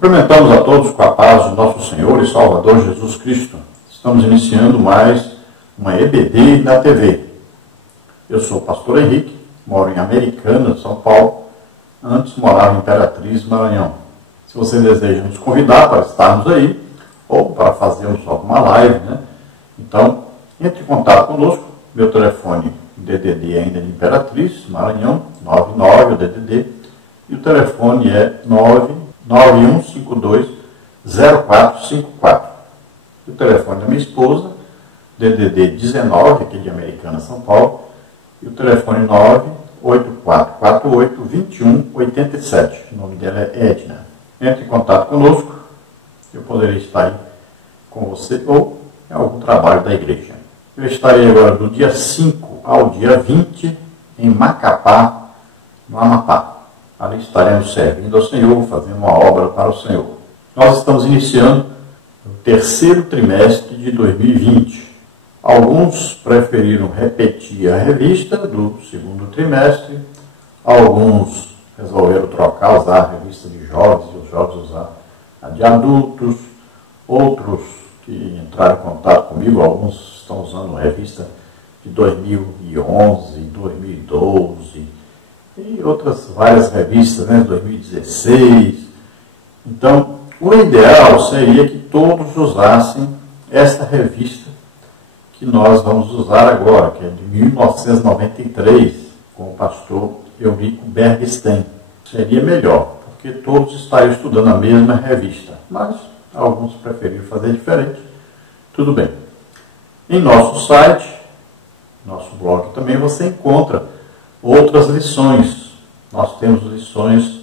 Cumprimentamos a todos com a paz do nosso Senhor e Salvador Jesus Cristo. Estamos iniciando mais uma EBD na TV. Eu sou o pastor Henrique, moro em Americana, São Paulo. Antes morava em Imperatriz, Maranhão. Se você deseja nos convidar para estarmos aí, ou para fazermos alguma live, então, entre em contato conosco. Meu telefone DDD ainda de Imperatriz, Maranhão, 99, o DDD, e o telefone é 991520454. O telefone da minha esposa, DDD 19, aqui de Americana, São Paulo, e o telefone 98448-2187. O nome dela é Edna. Entre em contato conosco, eu poderei estar aí com você ou em algum trabalho da igreja. Eu estarei agora do dia 5 ao dia 20 em Macapá, no Amapá. Ali estaremos servindo ao Senhor, fazendo uma obra para o Senhor. Nós estamos iniciando o terceiro trimestre de 2020. Alguns preferiram repetir a revista do segundo trimestre, alguns resolveram trocar, usar a revista de jovens, e os jovens usar a de adultos, outros que entraram em contato comigo, alguns estão usando a revista de 2011, 2012, e outras várias revistas, 2016. Então, o ideal seria que todos usassem essa revista que nós vamos usar agora, que é de 1993, com o pastor Eurico Bergstein. Seria melhor, porque todos estariam estudando a mesma revista, mas alguns preferiram fazer diferente. Tudo bem. Em nosso site, nosso blog também, você encontra outras lições. Nós temos lições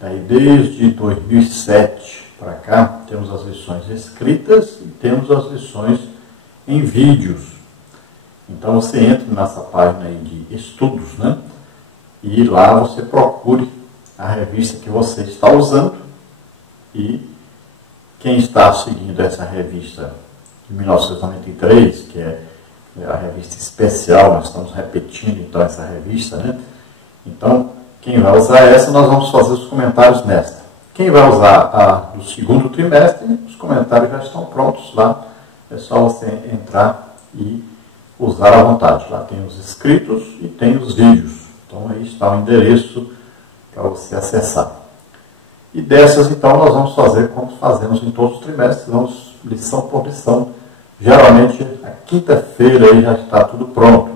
daí desde 2007 para cá, temos as lições escritas e temos as lições em vídeos. Então você entra nessa página aí de estudos, e lá você procure a revista que você está usando, e quem está seguindo essa revista de 1993, que é a revista especial, nós estamos repetindo então essa revista, Então, quem vai usar essa, nós vamos fazer os comentários nesta. Quem vai usar a do segundo trimestre, os comentários já estão prontos lá. É só você entrar e usar à vontade. Lá tem os escritos e tem os vídeos. Então aí está o endereço para você acessar. E dessas, então, nós vamos fazer como fazemos em todos os trimestres. Vamos lição por lição. Geralmente, a quinta-feira aí já está tudo pronto,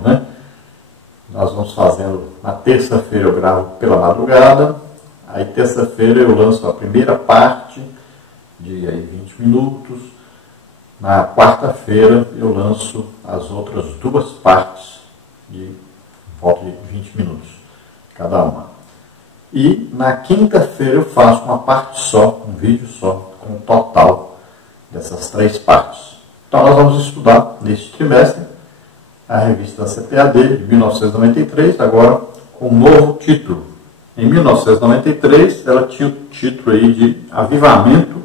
Nós vamos fazendo, na terça-feira eu gravo pela madrugada, aí terça-feira eu lanço a primeira parte, de aí 20 minutos, na quarta-feira eu lanço as outras duas partes, de volta de 20 minutos, cada uma. E na quinta-feira eu faço uma parte só, um vídeo só, com o total dessas três partes. Então nós vamos estudar neste trimestre a revista da CPAD de 1993, agora com um novo título. Em 1993 ela tinha o título aí de Avivamento,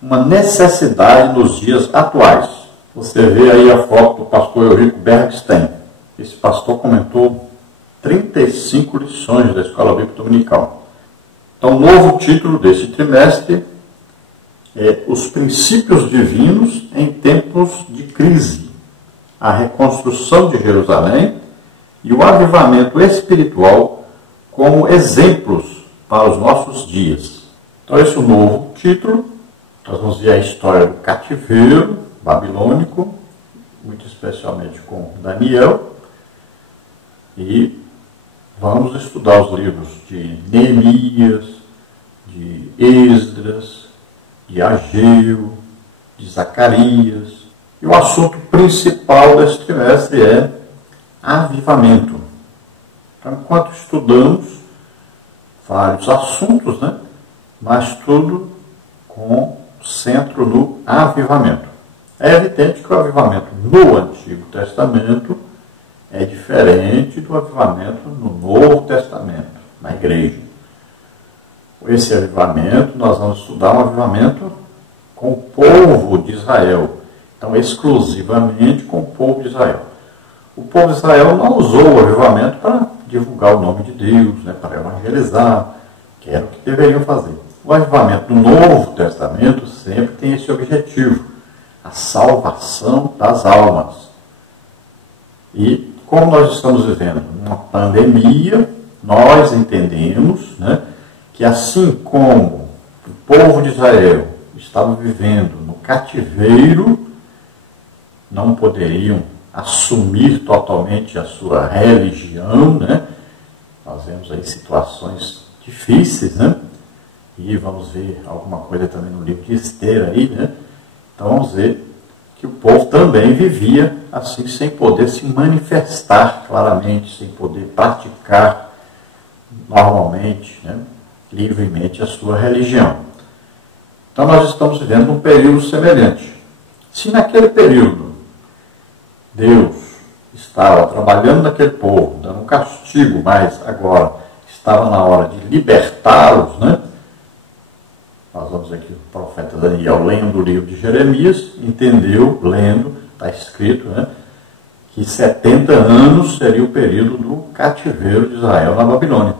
uma necessidade nos dias atuais. Você vê aí a foto do pastor Eurico Bergstein. Esse pastor comentou 35 lições da Escola Bíblica Dominical. Então o novo título desse trimestre é Os Princípios Divinos em Tempos de Crise, a reconstrução de Jerusalém e o avivamento espiritual como exemplos para os nossos dias. Então esse é o novo título. Nós vamos ver a história do cativeiro babilônico, muito especialmente com Daniel, e vamos estudar os livros de Neemias, de Esdras, de Ageu, de Zacarias. E o assunto principal deste trimestre é avivamento. Então, enquanto estudamos vários assuntos, mas tudo com centro no avivamento. É evidente que o avivamento no Antigo Testamento é diferente do avivamento no Novo Testamento, na igreja. Esse avivamento, nós vamos estudar um avivamento com o povo de Israel. Então, exclusivamente com o povo de Israel. O povo de Israel não usou o avivamento para divulgar o nome de Deus, para evangelizar, que era o que deveriam fazer. O avivamento do Novo Testamento sempre tem esse objetivo, a salvação das almas. E como nós estamos vivendo uma pandemia, nós entendemos, né, que assim como o povo de Israel estava vivendo no cativeiro, não poderiam assumir totalmente a sua religião, né? Nós vemos aí situações difíceis, né? E vamos ver alguma coisa também no livro de Esther aí, né? Então vamos ver que o povo também vivia assim, sem poder se manifestar claramente, sem poder praticar normalmente, né, livremente a sua religião. Então nós estamos vivendo um período semelhante. Se naquele período Deus estava trabalhando naquele povo, dando um castigo, mas agora estava na hora de libertá-los, né? Nós vamos aqui, o profeta Daniel, lendo o livro de Jeremias, entendeu, lendo, está escrito, né, que 70 anos seria o período do cativeiro de Israel na Babilônia.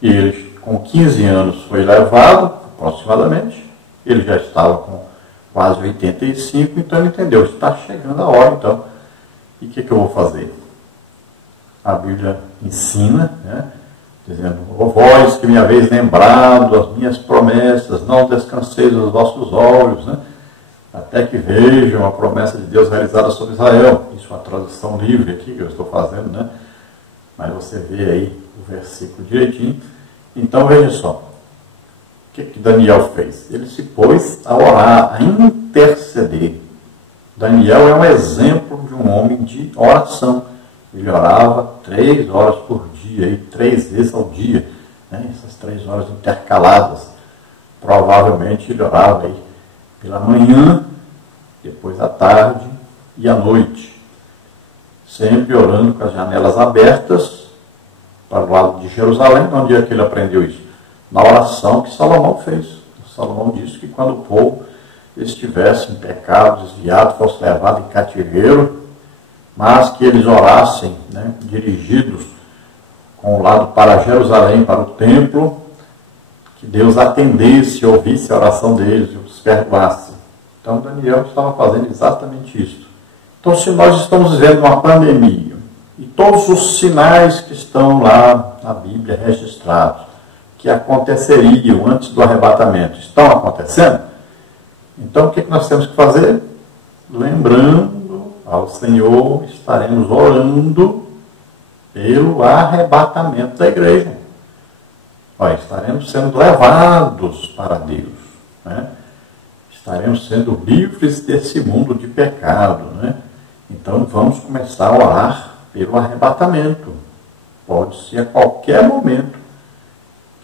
E ele, com 15 anos, foi levado, aproximadamente, ele já estava com quase 85, então ele entendeu, está chegando a hora, então, e o que eu vou fazer? A Bíblia ensina, né, dizendo, ó vós que me haveis lembrado as minhas promessas, não descanseis os vossos olhos, né, até que vejam a promessa de Deus realizada sobre Israel. Isso é uma tradução livre aqui que eu estou fazendo, né, mas você vê aí o versículo direitinho. Então veja só, o que Daniel fez? Ele se pôs a orar, a interceder. Daniel é um exemplo de um homem de oração. Ele orava 3 horas por dia, e 3 vezes ao dia, né? Essas 3 horas intercaladas. Provavelmente ele orava aí pela manhã, depois à tarde e à noite. Sempre orando com as janelas abertas para o lado de Jerusalém. Onde é que ele aprendeu isso? Na oração que Salomão fez. Salomão disse que quando o povo estivesse em pecado, desviado, fosse levado em cativeiro, mas que eles orassem, né, dirigidos com o lado para Jerusalém, para o templo, que Deus atendesse, ouvisse a oração deles e os perdoasse. Então Daniel estava fazendo exatamente isso. Então, se nós estamos vivendo uma pandemia, e todos os sinais que estão lá na Bíblia registrados, que aconteceriam antes do arrebatamento, estão acontecendo, então o que nós temos que fazer? Lembrando ao Senhor, estaremos orando pelo arrebatamento da igreja. Olha, estaremos sendo levados para Deus, né? Estaremos sendo livres desse mundo de pecado, né? Então vamos começar a orar pelo arrebatamento. Pode ser a qualquer momento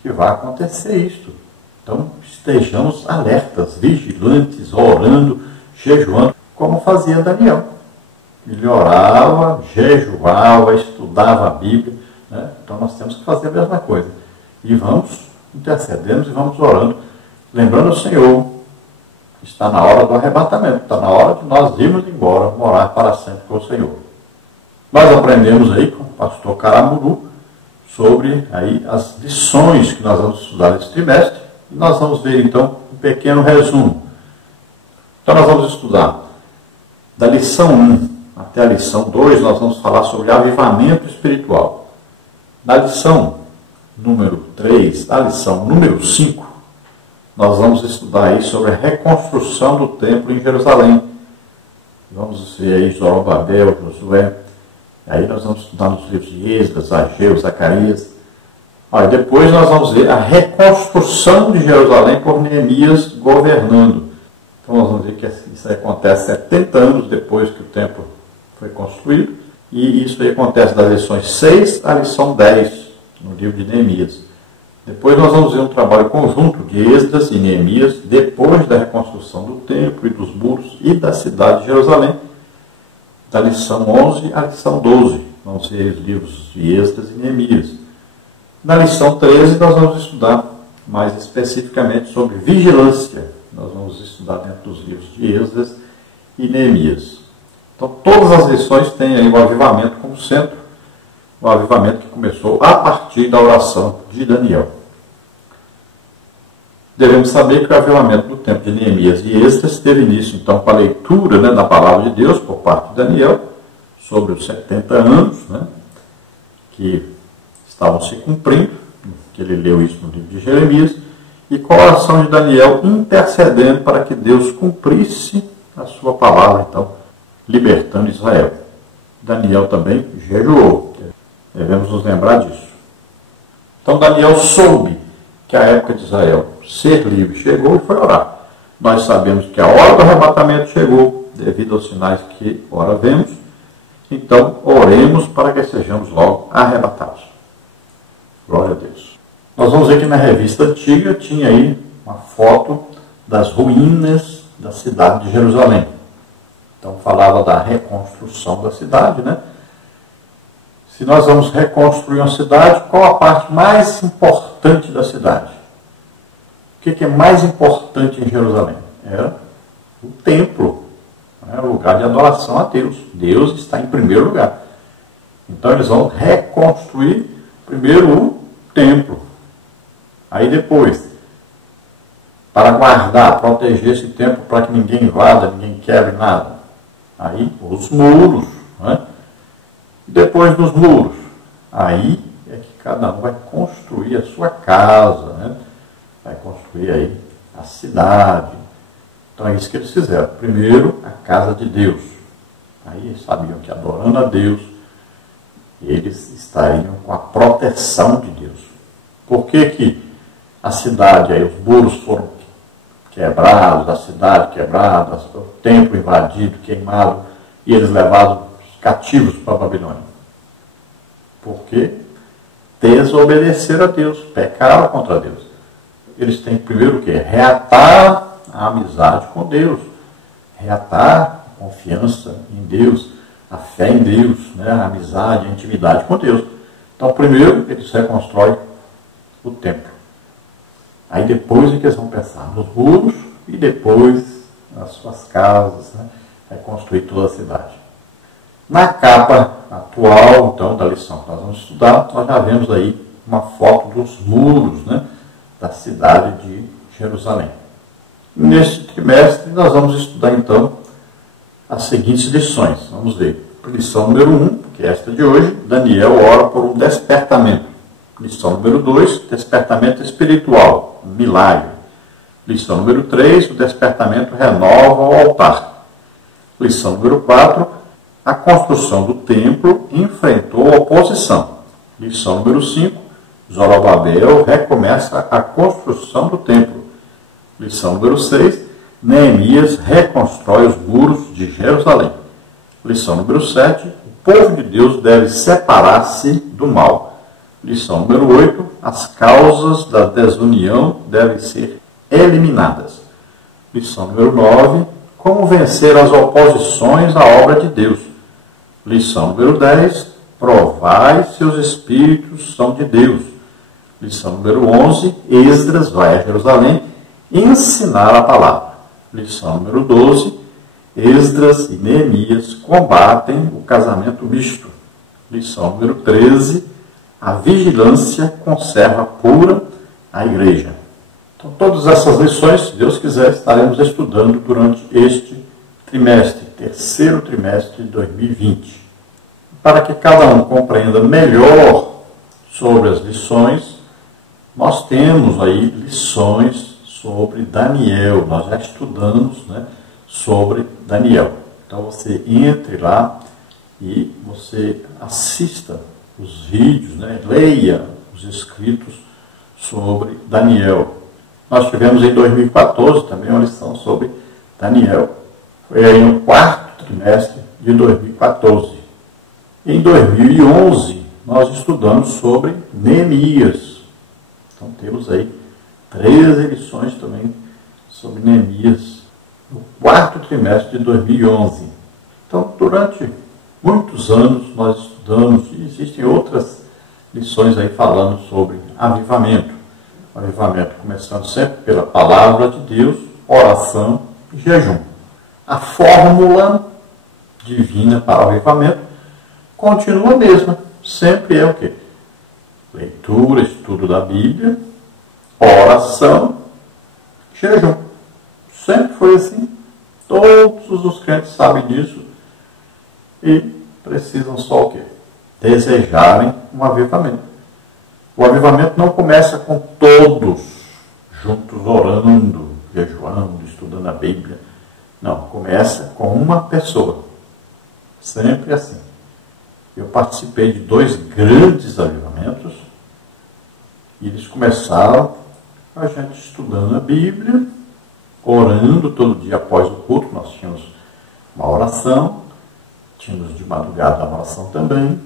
que vai acontecer isso. Então estejamos alertas, vigilantes, orando, jejuando, como fazia Daniel. Ele orava, jejuava, estudava a Bíblia, né? Então nós temos que fazer a mesma coisa. E vamos intercedendo e vamos orando, lembrando o Senhor, está na hora do arrebatamento, está na hora de nós irmos embora, morar para sempre com o Senhor. Nós aprendemos aí com o pastor Caramuru sobre aí as lições que nós vamos estudar nesse trimestre, e nós vamos ver então um pequeno resumo. Então nós vamos estudar da lição 1 até a lição 2, nós vamos falar sobre avivamento espiritual. Na lição número 3, a lição número 5, nós vamos estudar aí sobre a reconstrução do templo em Jerusalém. Vamos ver aí Zorobabel, Josué. Aí nós vamos estudar nos livros de Esdras, Ageu, Zacarias. Aí depois nós vamos ver a reconstrução de Jerusalém por Neemias governando. Então nós vamos ver que isso aí acontece 70 anos depois que o templo foi construído. E isso aí acontece das lições 6 à lição 10, no livro de Neemias. Depois nós vamos ver um trabalho conjunto de Esdras e Neemias, depois da reconstrução do templo e dos muros e da cidade de Jerusalém, da lição 11 à lição 12. Vamos ver os livros de Esdras e Neemias. Na lição 13 nós vamos estudar mais especificamente sobre vigilância. Nós vamos estudar dentro dos livros de Esdras e Neemias. Então todas as lições têm aí o avivamento como centro, o avivamento que começou a partir da oração de Daniel. Devemos saber que o avilamento do tempo de Neemias e Esdras teve início, então, com a leitura da palavra de Deus por parte de Daniel, sobre os 70 anos, que estavam se cumprindo, que ele leu isso no livro de Jeremias, e com a oração de Daniel intercedendo para que Deus cumprisse a sua palavra, então, libertando Israel. Daniel também jejuou, devemos nos lembrar disso. Então Daniel soube que a época de Israel ser livre chegou e foi orar. Nós sabemos que a hora do arrebatamento chegou, devido aos sinais que ora vemos. Então, oremos para que sejamos logo arrebatados. Glória a Deus. Nós vamos ver que na revista antiga tinha aí uma foto das ruínas da cidade de Jerusalém. Então, falava da reconstrução da cidade, Se nós vamos reconstruir uma cidade, qual a parte mais importante da cidade? O que é mais importante em Jerusalém? Era o templo, o lugar de adoração a Deus. Deus está em primeiro lugar. Então eles vão reconstruir primeiro o templo. Aí depois, para guardar, proteger esse templo para que ninguém invada, ninguém quebre nada. Aí os muros. E depois dos muros, aí é que cada um vai construir a sua casa, vai construir aí a cidade. Então é isso que eles fizeram. Primeiro, a casa de Deus. Aí eles sabiam que adorando a Deus, eles estariam com a proteção de Deus. Por que a cidade, aí os muros foram quebrados, a cidade quebrada, o templo invadido, queimado, e eles levados cativos para a Babilônia? Porque desobedeceram a Deus, pecaram contra Deus. Eles têm primeiro o quê? Reatar a amizade com Deus, reatar a confiança em Deus, a fé em Deus, a amizade, a intimidade com Deus. Então, primeiro, eles reconstroem o templo. Aí depois é que eles vão pensar nos muros e depois nas suas casas, reconstruir toda a cidade. Na capa atual, então, da lição que nós vamos estudar, nós já vemos aí uma foto dos muros, da cidade de Jerusalém. Neste trimestre, nós vamos estudar, então, as seguintes lições. Vamos ver. Lição número 1, que é esta de hoje, Daniel ora por um despertamento. Lição número 2, despertamento espiritual, milagre. Lição número 3, o despertamento renova o altar. Lição número 4, a construção do templo enfrentou oposição. Lição número 5, Zorobabel recomeça a construção do templo. Lição número 6, Neemias reconstrói os muros de Jerusalém. Lição número 7, o povo de Deus deve separar-se do mal. Lição número 8, as causas da desunião devem ser eliminadas. Lição número 9, como vencer as oposições à obra de Deus. Lição número 10, provai se os espíritos são de Deus. Lição número 11, Esdras vai a Jerusalém ensinar a palavra. Lição número 12, Esdras e Neemias combatem o casamento misto. Lição número 13, a vigilância conserva pura a igreja. Então, todas essas lições, se Deus quiser, estaremos estudando durante este trimestre, terceiro trimestre de 2020. Para que cada um compreenda melhor sobre as lições, nós temos aí lições sobre Daniel. Nós já estudamos sobre Daniel. Então você entre lá e você assista os vídeos, leia os escritos sobre Daniel. Nós tivemos em 2014 também uma lição sobre Daniel. Foi aí no quarto trimestre de 2014. Em 2011, nós estudamos sobre Neemias. Então temos aí 13 lições também sobre Neemias no quarto trimestre de 2011. Então, durante muitos anos nós estudamos, e existem outras lições aí falando sobre avivamento. Avivamento começando sempre pela palavra de Deus, oração e jejum. A fórmula divina para o avivamento continua a mesma. Sempre é o quê? Leitura, estudo da Bíblia, oração jejum. Sempre foi assim. Todos os crentes sabem disso e precisam só o quê? Desejarem um avivamento. O avivamento não começa com todos juntos orando, jejuando, estudando a Bíblia. Não, começa com uma pessoa. Sempre assim. Eu participei de 2 grandes avivamentos e eles começaram a gente estudando a Bíblia, orando todo dia após o culto. Nós tínhamos uma oração, tínhamos de madrugada uma oração também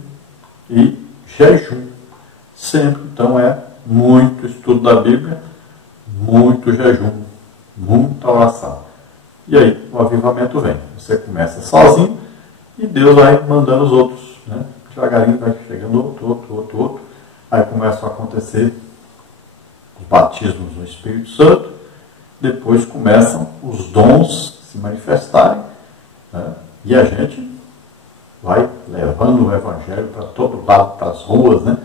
e jejum. Sempre, então, é muito estudo da Bíblia, muito jejum, muita oração. E aí o avivamento vem. Você começa sozinho e Deus vai mandando os outros, né? Devagarinho vai chegando outro. Aí começam a acontecer os batismos no Espírito Santo. Depois começam os dons se manifestarem, né? E a gente vai levando o Evangelho para todo lado, para as ruas, né?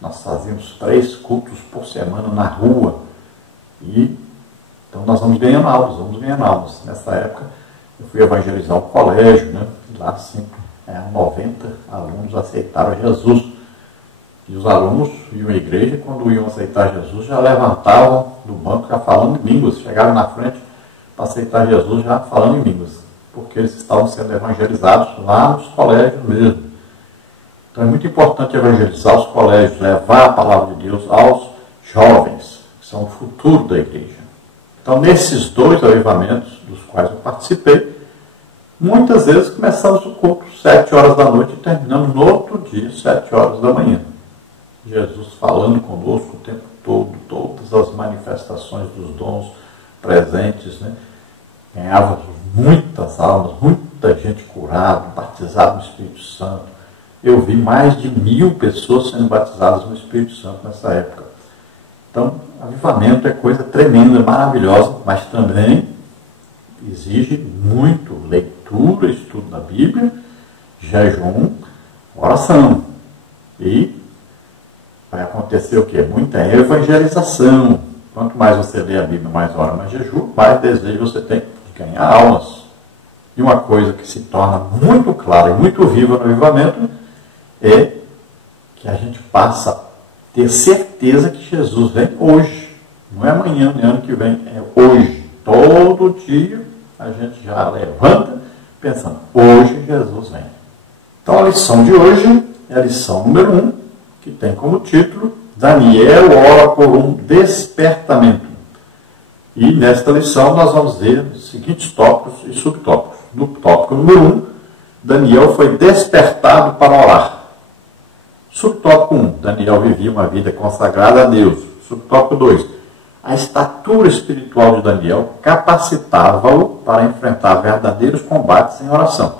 Nós fazíamos 3 cultos por semana na rua. E então nós vamos ganhando almas. Nessa época eu fui evangelizar um colégio, né? Lá assim, 90 alunos aceitaram Jesus. E os alunos iam à igreja e quando iam aceitar Jesus já levantavam do banco já falando em línguas. Chegaram na frente para aceitar Jesus já falando em línguas. Porque eles estavam sendo evangelizados lá nos colégios mesmo. Então é muito importante evangelizar os colégios, levar a palavra de Deus aos jovens, que são o futuro da igreja. Então, nesses 2 avivamentos dos quais eu participei, muitas vezes começamos o culto 7 horas da noite e terminamos no outro dia, 7 horas da manhã. Jesus falando conosco o tempo todo, todas as manifestações dos dons presentes, né? Ganhávamos muitas almas, muita gente curada, batizada no Espírito Santo. Eu vi mais de 1000 pessoas sendo batizadas no Espírito Santo nessa época. Então, avivamento é coisa tremenda, maravilhosa, mas também exige muito leitura, estudo da Bíblia, jejum, oração. E vai acontecer o quê? Muita evangelização. Quanto mais você lê a Bíblia, mais ora, mais jejum, mais desejo você tem de ganhar almas. E uma coisa que se torna muito clara e muito viva no avivamento é que a gente passa a ter certeza que Jesus vem hoje. Não é amanhã, nem ano que vem, é hoje. Todo dia a gente já levanta pensando, hoje Jesus vem. Então a lição de hoje é a lição número 1, que tem como título, Daniel ora por um despertamento. E nesta lição nós vamos ver os seguintes tópicos e subtópicos. No tópico número 1, Daniel foi despertado para orar. Subtópico 1, Daniel vivia uma vida consagrada a Deus. Subtópico 2, a estatura espiritual de Daniel capacitava-o para enfrentar verdadeiros combates em oração.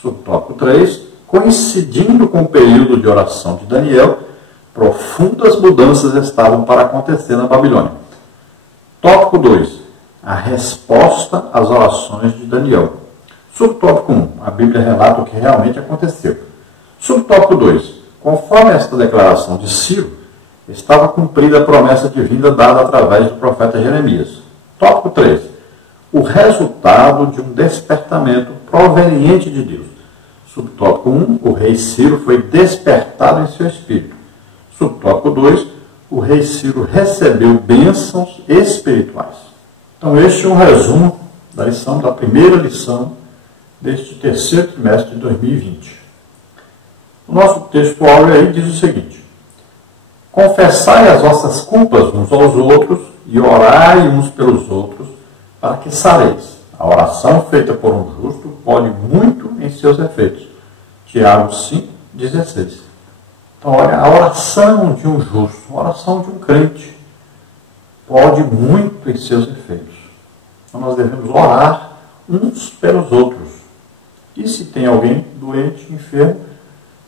Subtópico 3, coincidindo com o período de oração de Daniel, profundas mudanças estavam para acontecer na Babilônia. Tópico 2, a resposta às orações de Daniel. Subtópico 1, a Bíblia relata o que realmente aconteceu. Subtópico 2, conforme esta declaração de Ciro, estava cumprida a promessa divina dada através do profeta Jeremias. Tópico 3, o resultado de um despertamento proveniente de Deus. Subtópico 1, o rei Ciro foi despertado em seu espírito. Subtópico 2, o rei Ciro recebeu bênçãos espirituais. Então este é um resumo da primeira lição deste terceiro trimestre de 2020. O nosso texto áureo aí diz o seguinte: confessai as vossas culpas uns aos outros e orai uns pelos outros para que sareis. A oração feita por um justo pode muito em seus efeitos. Tiago 5,16. Então, olha, a oração de um justo, a oração de um crente, pode muito em seus efeitos. Então, nós devemos orar uns pelos outros. E se tem alguém doente, enfermo,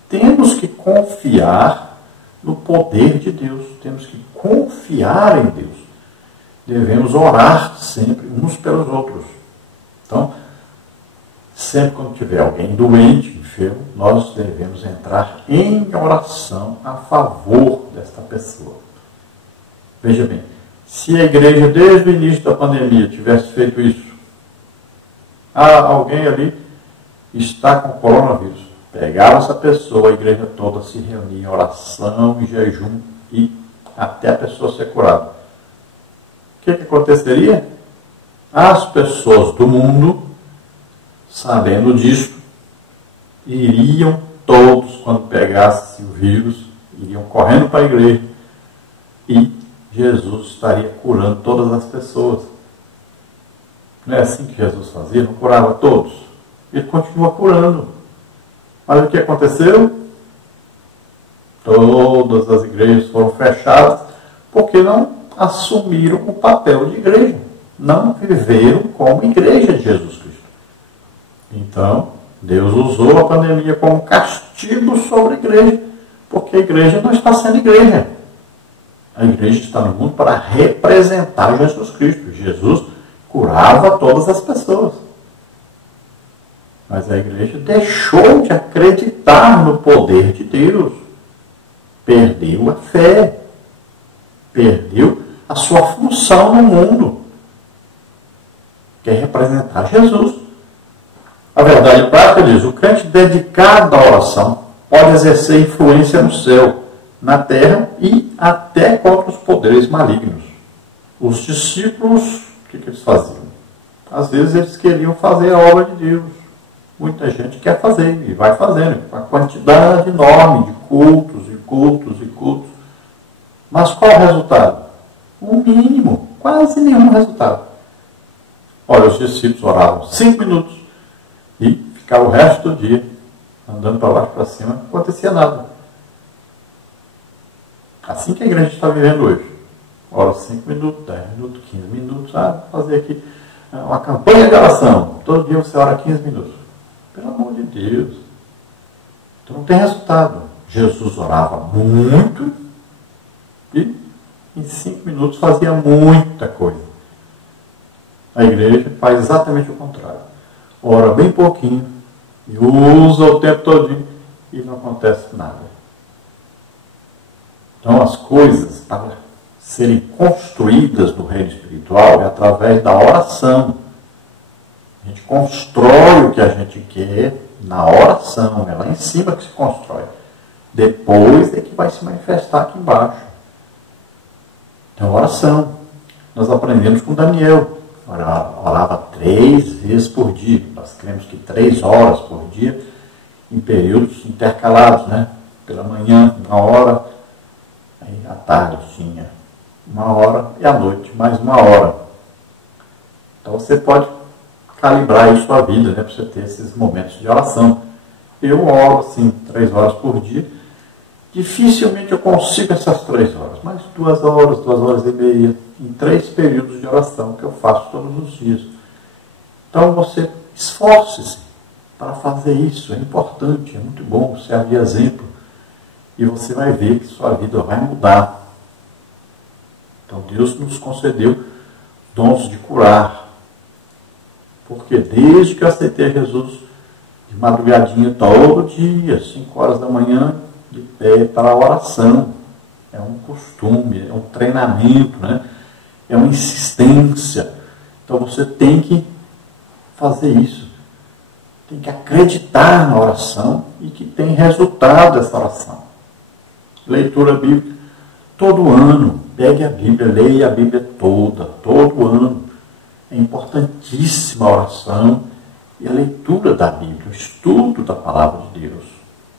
temos que confiar no poder de Deus. Temos que confiar em Deus. Devemos orar sempre uns pelos outros. Então, sempre quando tiver alguém doente, enfermo, nós devemos entrar em oração a favor desta pessoa. Veja bem, Se a igreja, desde o início da pandemia, tivesse feito isso, alguém ali está com coronavírus, pegava essa pessoa, a igreja toda se reunia em oração, em jejum, e até a pessoa ser curada. O que aconteceria? As pessoas do mundo, sabendo disso, iriam todos, quando pegasse o vírus, iriam correndo para a igreja e Jesus estaria curando todas as pessoas. Não é assim que Jesus fazia? Não curava todos? Ele continua curando. Mas o que aconteceu? Todas as igrejas foram fechadas porque não assumiram o papel de igreja. Não viveram como igreja de Jesus Cristo. Então, Deus usou a pandemia como castigo sobre a igreja, porque a igreja não está sendo igreja. A igreja está no mundo para representar Jesus Cristo. Jesus curava todas as pessoas. Mas a igreja deixou de acreditar no poder de Deus. Perdeu a fé. Perdeu a sua função no mundo, que é representar Jesus. A verdade prática diz: o crente dedicado à oração pode exercer influência no céu, na terra e até contra os poderes malignos. Os discípulos, o que eles faziam? Às vezes eles queriam fazer a obra de Deus. Muita gente quer fazer e vai fazendo, uma quantidade enorme de cultos e cultos e cultos. Mas qual o resultado? O mínimo, quase nenhum resultado. Olha, os discípulos oravam 5 minutos e ficavam o resto do dia andando para baixo e para cima, não acontecia nada. Assim que a igreja está vivendo hoje. Ora 5 minutos, 10 minutos, 15 minutos, vou fazer aqui uma campanha de oração. Todo dia você ora 15 minutos. Pelo amor de Deus. Então não tem resultado. Jesus orava muito e em 5 minutos fazia muita coisa. A igreja faz exatamente o contrário. Ora bem pouquinho e usa o tempo todinho e não acontece nada. Então as coisas para serem construídas no reino espiritual é através da oração. A gente constrói o que a gente quer na oração. É lá em cima que se constrói. Depois é que vai se manifestar aqui embaixo. Então, oração. Nós aprendemos com Daniel. Orava 3 vezes por dia. Nós cremos que 3 horas por dia, em períodos intercalados, né? Pela manhã, 1 hora, aí à tarde tinha 1 hora e à noite mais 1 hora. Então você pode calibrar aí sua vida, né? Para você ter esses momentos de oração. Eu oro assim 3 horas por dia. Dificilmente eu consigo essas 3 horas, mas 2 horas, 2 horas e meia, em 3 períodos de oração que eu faço todos os dias. Então você esforce-se para fazer isso, é importante, é muito bom servir de exemplo. E você vai ver que sua vida vai mudar. Então Deus nos concedeu dons de curar. Porque desde que eu aceitei Jesus, de madrugadinha todo dia, 5 horas da manhã, de pé para a oração. É um costume, é um treinamento, né? É uma insistência. Então você tem que fazer isso. Tem que acreditar na oração e que tem resultado essa oração. Leitura bíblica. Todo ano, pegue a Bíblia, leia a Bíblia toda, todo ano. É importantíssima a oração e a leitura da Bíblia, o estudo da palavra de Deus.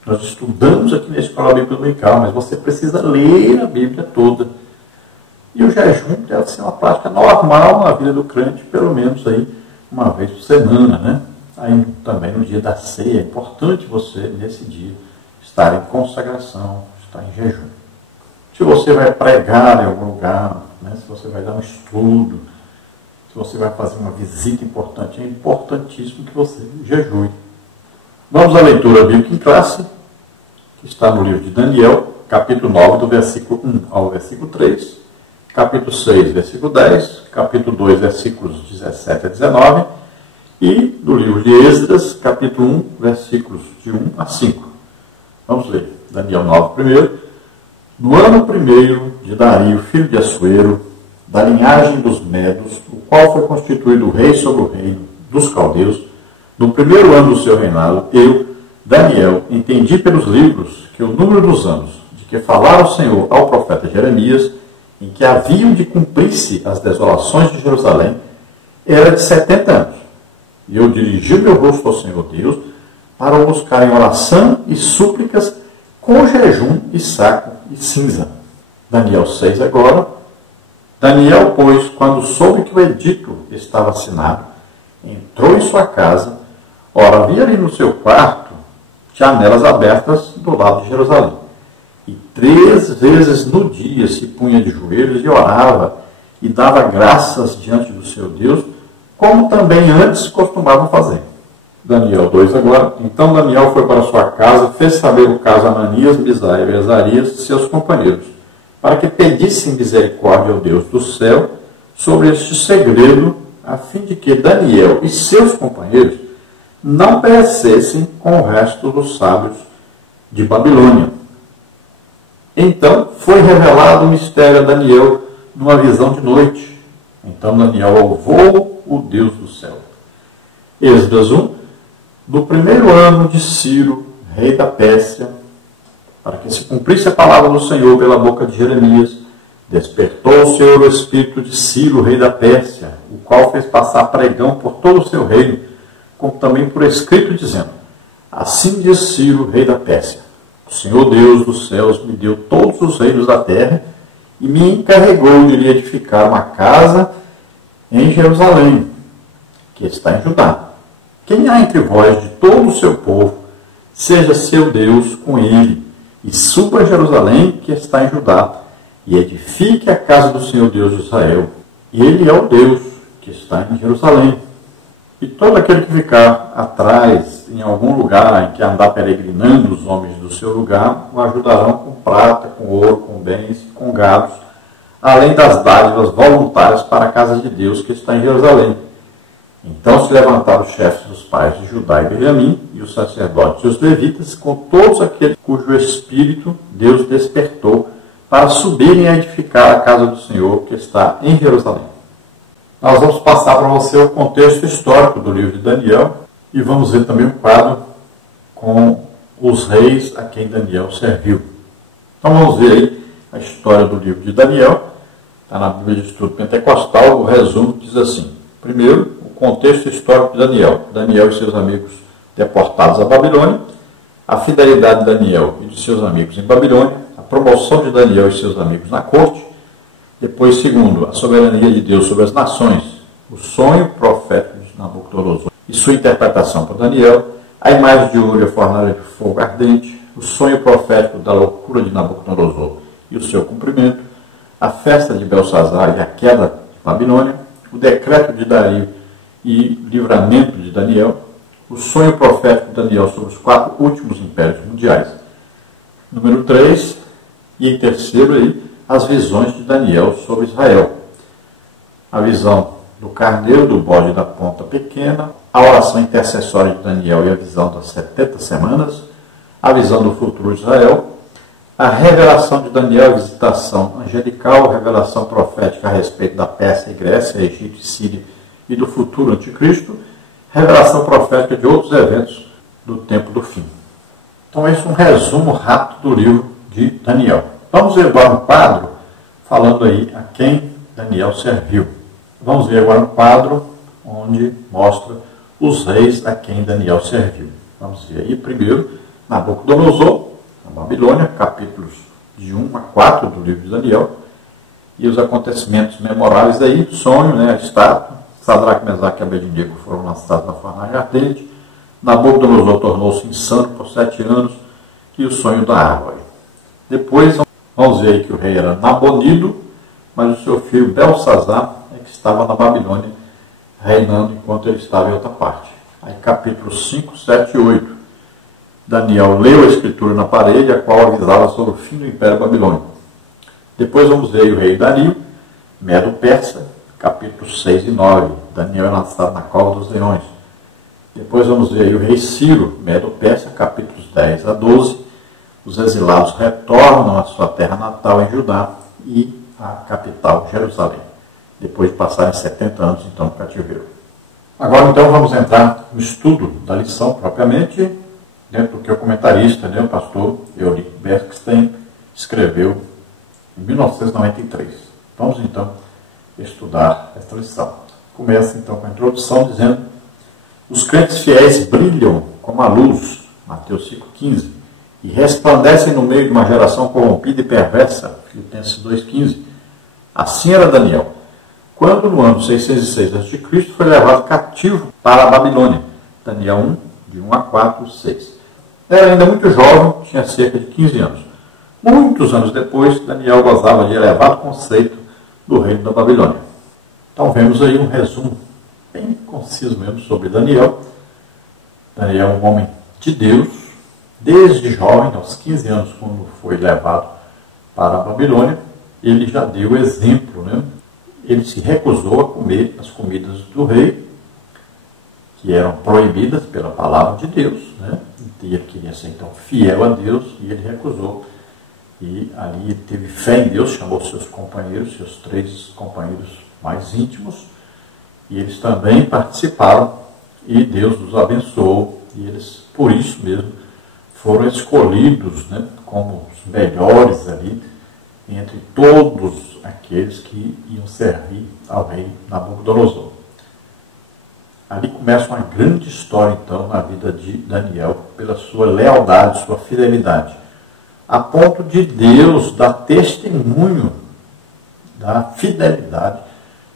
Nós estudamos aqui na Escola Bíblica Dominical, mas você precisa ler a Bíblia toda. E o jejum deve ser uma prática normal na vida do crente, pelo menos aí 1 vez por semana, né? Aí também no dia da ceia, é importante você, nesse dia, estar em consagração, estar em jejum. Se você vai pregar em algum lugar, né? Se você vai dar um estudo, se você vai fazer uma visita importante, é importantíssimo que você jejue. Vamos à leitura bíblica em classe, que está no livro de Daniel, capítulo 9, do versículo 1 ao versículo 3, capítulo 6, versículo 10, capítulo 2, versículos 17 a 19, e do livro de Esdras, capítulo 1, versículos de 1 a 5. Vamos ler. Daniel 9 primeiro. No ano primeiro de Dario, filho de Assuero, da linhagem dos Medos, o qual foi constituído rei sobre o reino dos caldeus, no primeiro ano do seu reinado, eu, Daniel, entendi pelos livros que o número dos anos de que falara o Senhor ao profeta Jeremias, em que haviam de cumprir-se as desolações de Jerusalém, era de 70 anos. E eu dirigi o meu rosto ao Senhor Deus para o buscar em oração e súplicas, com jejum e saco e cinza. Daniel 6 agora. Daniel, pois, quando soube que o edito estava assinado, entrou em sua casa. Ora, havia ali no seu quarto janelas abertas do lado de Jerusalém. E 3 vezes no dia se punha de joelhos e orava e dava graças diante do seu Deus, como também antes costumavam fazer. Daniel 2 agora. Então Daniel foi para sua casa, fez saber o caso a Ananias, Misael e Azarias, seus companheiros, para que pedissem misericórdia ao Deus do céu sobre este segredo, a fim de que Daniel e seus companheiros não perecessem com o resto dos sábios de Babilônia. Então foi revelado o mistério a Daniel numa visão de noite. Então Daniel louvou o Deus do céu. Esdras 1. No primeiro ano de Ciro, rei da Pérsia, para que se cumprisse a palavra do Senhor pela boca de Jeremias, despertou o Senhor o espírito de Ciro, rei da Pérsia, o qual fez passar pregão por todo o seu reino, como também por escrito, dizendo: assim diz Ciro, rei da Pérsia: o Senhor Deus dos céus me deu todos os reinos da terra e me encarregou de lhe edificar uma casa em Jerusalém, que está em Judá. Quem há entre vós de todo o seu povo, seja seu Deus com ele, e suba a Jerusalém, que está em Judá, e edifique a casa do Senhor Deus de Israel. E ele é o Deus que está em Jerusalém. E todo aquele que ficar atrás em algum lugar em que andar peregrinando os homens do seu lugar, o ajudarão com prata, com ouro, com bens, com gados, além das dádivas voluntárias para a casa de Deus que está em Jerusalém. Então se levantaram os chefes dos pais de Judá e Benjamim, e os sacerdotes e os levitas, com todos aqueles cujo espírito Deus despertou, para subirem a edificar a casa do Senhor que está em Jerusalém. Nós vamos passar para você o contexto histórico do livro de Daniel, e vamos ver também um quadro com os reis a quem Daniel serviu. Então vamos ver aí a história do livro de Daniel. Está na Bíblia de Estudo Pentecostal. O resumo diz assim: primeiro, o contexto histórico de Daniel. Daniel e seus amigos deportados à Babilônia, a fidelidade de Daniel e de seus amigos em Babilônia, a promoção de Daniel e seus amigos na corte. Depois, segundo, a soberania de Deus sobre as nações, o sonho profético de Nabucodonosor e sua interpretação por Daniel, a imagem de ouro e a fornalha de fogo ardente, o sonho profético da loucura de Nabucodonosor e o seu cumprimento, a festa de Belsazar e a queda de Babilônia, o decreto de Dario e livramento de Daniel, o sonho profético de Daniel sobre os 4 últimos impérios mundiais. Número 3, e em terceiro aí, as visões de Daniel sobre Israel. A visão do carneiro, do bode da ponta pequena, a oração intercessória de Daniel e a visão das 70 semanas, a visão do futuro de Israel, a revelação de Daniel, a visitação angelical, a revelação profética a respeito da Pérsia e Grécia, Egito e Síria e do futuro anticristo, revelação profética de outros eventos do tempo do fim. Então esse é um resumo rápido do livro de Daniel. Vamos ver agora um quadro falando aí a quem Daniel serviu. Vamos ver agora um quadro onde mostra os reis a quem Daniel serviu. Vamos ver aí primeiro Nabucodonosor, na Babilônia, capítulos de 1 a 4 do livro de Daniel, e os acontecimentos memoráveis aí, sonho, a estátua, Sadraque, Mesaque e Abednego foram lançados na fornalha ardente, Nabucodonosor tornou-se insano por 7 anos, e o sonho da árvore. Depois, vamos ver aí que o rei era Nabonido, mas o seu filho Belsazar é que estava na Babilônia, reinando enquanto ele estava em outra parte. Aí capítulos 5, 7 e 8. Daniel leu a escritura na parede, a qual avisava sobre o fim do Império Babilônico. Depois vamos ver o rei Dario, Medo-Persa, capítulos 6 e 9. Daniel é lançado na cova dos leões. Depois vamos ver o rei Ciro, Medo-Persa, capítulos 10 a 12. Os exilados retornam à sua terra natal em Judá e à capital, Jerusalém. depois de passarem 70 anos então no cativeiro. Agora então vamos entrar no estudo da lição propriamente, dentro do que o comentarista, o pastor Eurico Bergstein, escreveu em 1993. Vamos então estudar esta lição. Começa então com a introdução dizendo: os crentes fiéis brilham como a luz, Mateus 5,15, e resplandecem no meio de uma geração corrompida e perversa, Filipenses 2,15. Assim era Daniel, quando no ano 606 a.C. foi levado cativo para a Babilônia, Daniel 1, de 1 a 4, 6. Era ainda muito jovem, tinha cerca de 15 anos. Muitos anos depois, Daniel gozava de elevado conceito do reino da Babilônia. Então vemos aí um resumo bem conciso mesmo sobre Daniel. Daniel é um homem de Deus, desde jovem, aos 15 anos, quando foi levado para a Babilônia, ele já deu exemplo, Ele se recusou a comer as comidas do rei, que eram proibidas pela palavra de Deus, E ele queria ser então fiel a Deus, e ele recusou. E ali ele teve fé em Deus, chamou seus companheiros, seus 3 companheiros mais íntimos, e eles também participaram, e Deus os abençoou, e eles, por isso mesmo, foram escolhidos como os melhores ali, entre todos aqueles que iam servir ao rei Nabucodonosor. Ali começa uma grande história, então, na vida de Daniel, pela sua lealdade, sua fidelidade, a ponto de Deus dar testemunho da fidelidade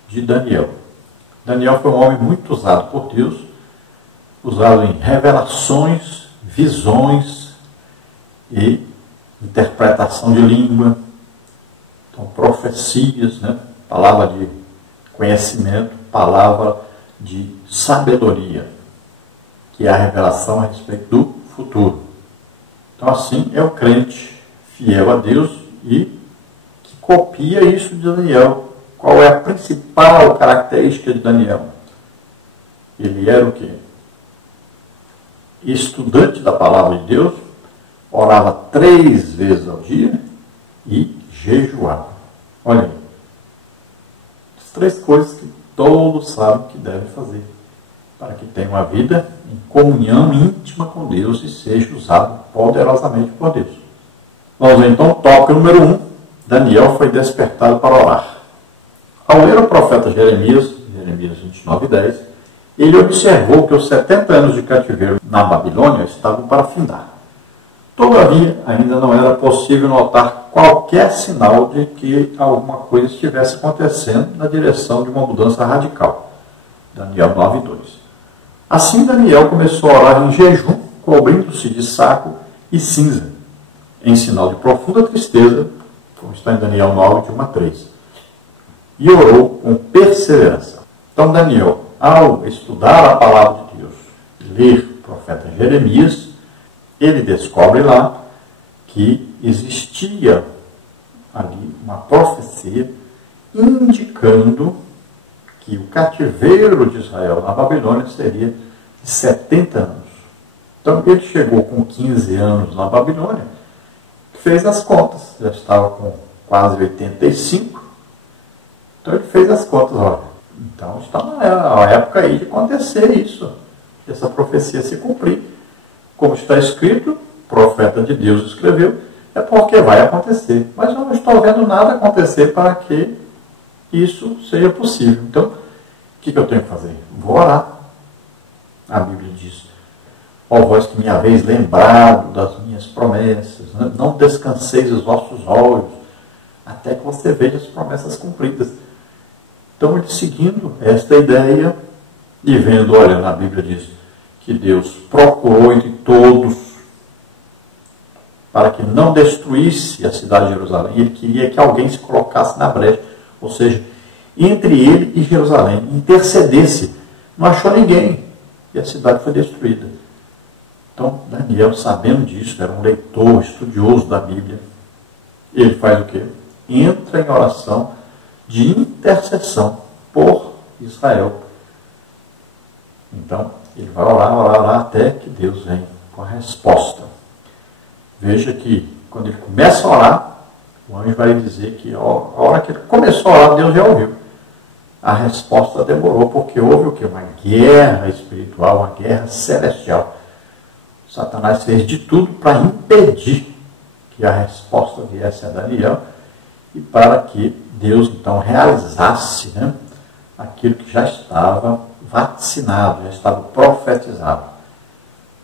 de Daniel. Daniel foi um homem muito usado por Deus, usado em revelações, visões e interpretação de língua, então profecias, palavra de conhecimento, palavra de sabedoria, que é a revelação a respeito do futuro. Então assim é o crente fiel a Deus e que copia isso de Daniel. Qual é a principal característica de Daniel? Ele era o quê? Estudante da palavra de Deus, orava 3 vezes ao dia e jejuava. Olha aí. As 3 coisas que todos sabem que devem fazer para que tenha uma vida em comunhão íntima com Deus e seja usado poderosamente por Deus. Vamos ver então, tópico número 1. Daniel foi despertado para orar. Ao ler o profeta Jeremias 29:10, ele observou que os 70 anos de cativeiro na Babilônia estavam para findar. Todavia, ainda não era possível notar qualquer sinal de que alguma coisa estivesse acontecendo na direção de uma mudança radical. Daniel 9:2. Assim, Daniel começou a orar em jejum, cobrindo-se de saco e cinza, em sinal de profunda tristeza, como está em Daniel 9, de 1 a 3. E orou com perseverança. Então, Daniel, ao estudar a palavra de Deus, ler o profeta Jeremias, ele descobre lá que existia ali uma profecia indicando que o cativeiro de Israel na Babilônia seria de 70 anos. Então ele chegou com 15 anos na Babilônia, fez as contas, já estava com quase 85, então ele fez as contas, olha, então está na época aí de acontecer isso, essa profecia se cumprir. Como está escrito, o profeta de Deus escreveu, é porque vai acontecer. Mas eu não estou vendo nada acontecer para que isso seja possível. Então, o que eu tenho que fazer? Vou orar. A Bíblia diz: ó vós que me haveis lembrado das minhas promessas, não descanseis os vossos olhos, até que você veja as promessas cumpridas. Então, ele seguindo esta ideia e vendo, olha, na Bíblia diz que Deus procurou entre todos para que não destruísse a cidade de Jerusalém. Ele queria que alguém se colocasse na brecha, ou seja, entre ele e Jerusalém, intercedesse. Não achou ninguém e a cidade foi destruída. Então, Daniel, sabendo disso, era um leitor, estudioso da Bíblia, ele faz o quê? Entra em oração de intercessão por Israel. Então, ele vai orar até que Deus vem com a resposta. Veja que quando ele começa a orar, o anjo vai dizer que a hora que ele começou a orar, Deus já ouviu. a resposta demorou, porque houve o quê? Uma guerra espiritual, uma guerra celestial. Satanás fez de tudo para impedir que a resposta viesse a Daniel e para que Deus então realizasse, né, aquilo que já estava vaticinado, já estava profetizado.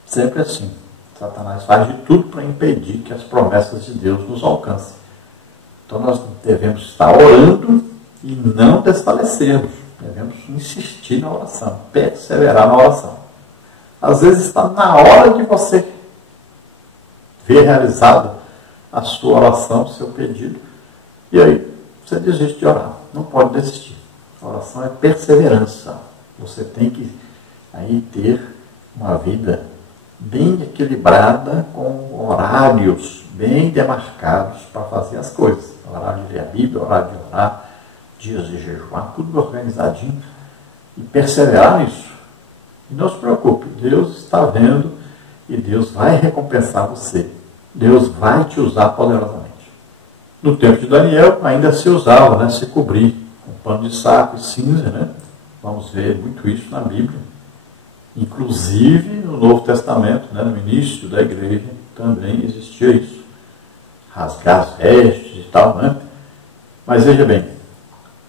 Sempre assim. Satanás faz de tudo para impedir que as promessas de Deus nos alcancem. Então nós devemos estar orando e não desfalecermos. Devemos insistir na oração, perseverar na oração. Às vezes está na hora de você ver realizada a sua oração, o seu pedido, e aí você desiste de orar. Não pode desistir. A oração é perseverança. Você tem que aí ter uma vida bem equilibrada, com horários bem demarcados para fazer as coisas. Horário de ler a Bíblia, horário de orar, dias de jejuar, tudo organizadinho. E perseverar nisso. E não se preocupe, Deus está vendo e Deus vai recompensar você. Deus vai te usar poderosamente. No tempo de Daniel ainda se usava, né, se cobrir com pano de saco e cinza, né? Vamos ver muito isso na Bíblia. Inclusive no Novo Testamento, né, no início da igreja, também existia isso. Rasgar as vestes e tal, né? Mas veja bem,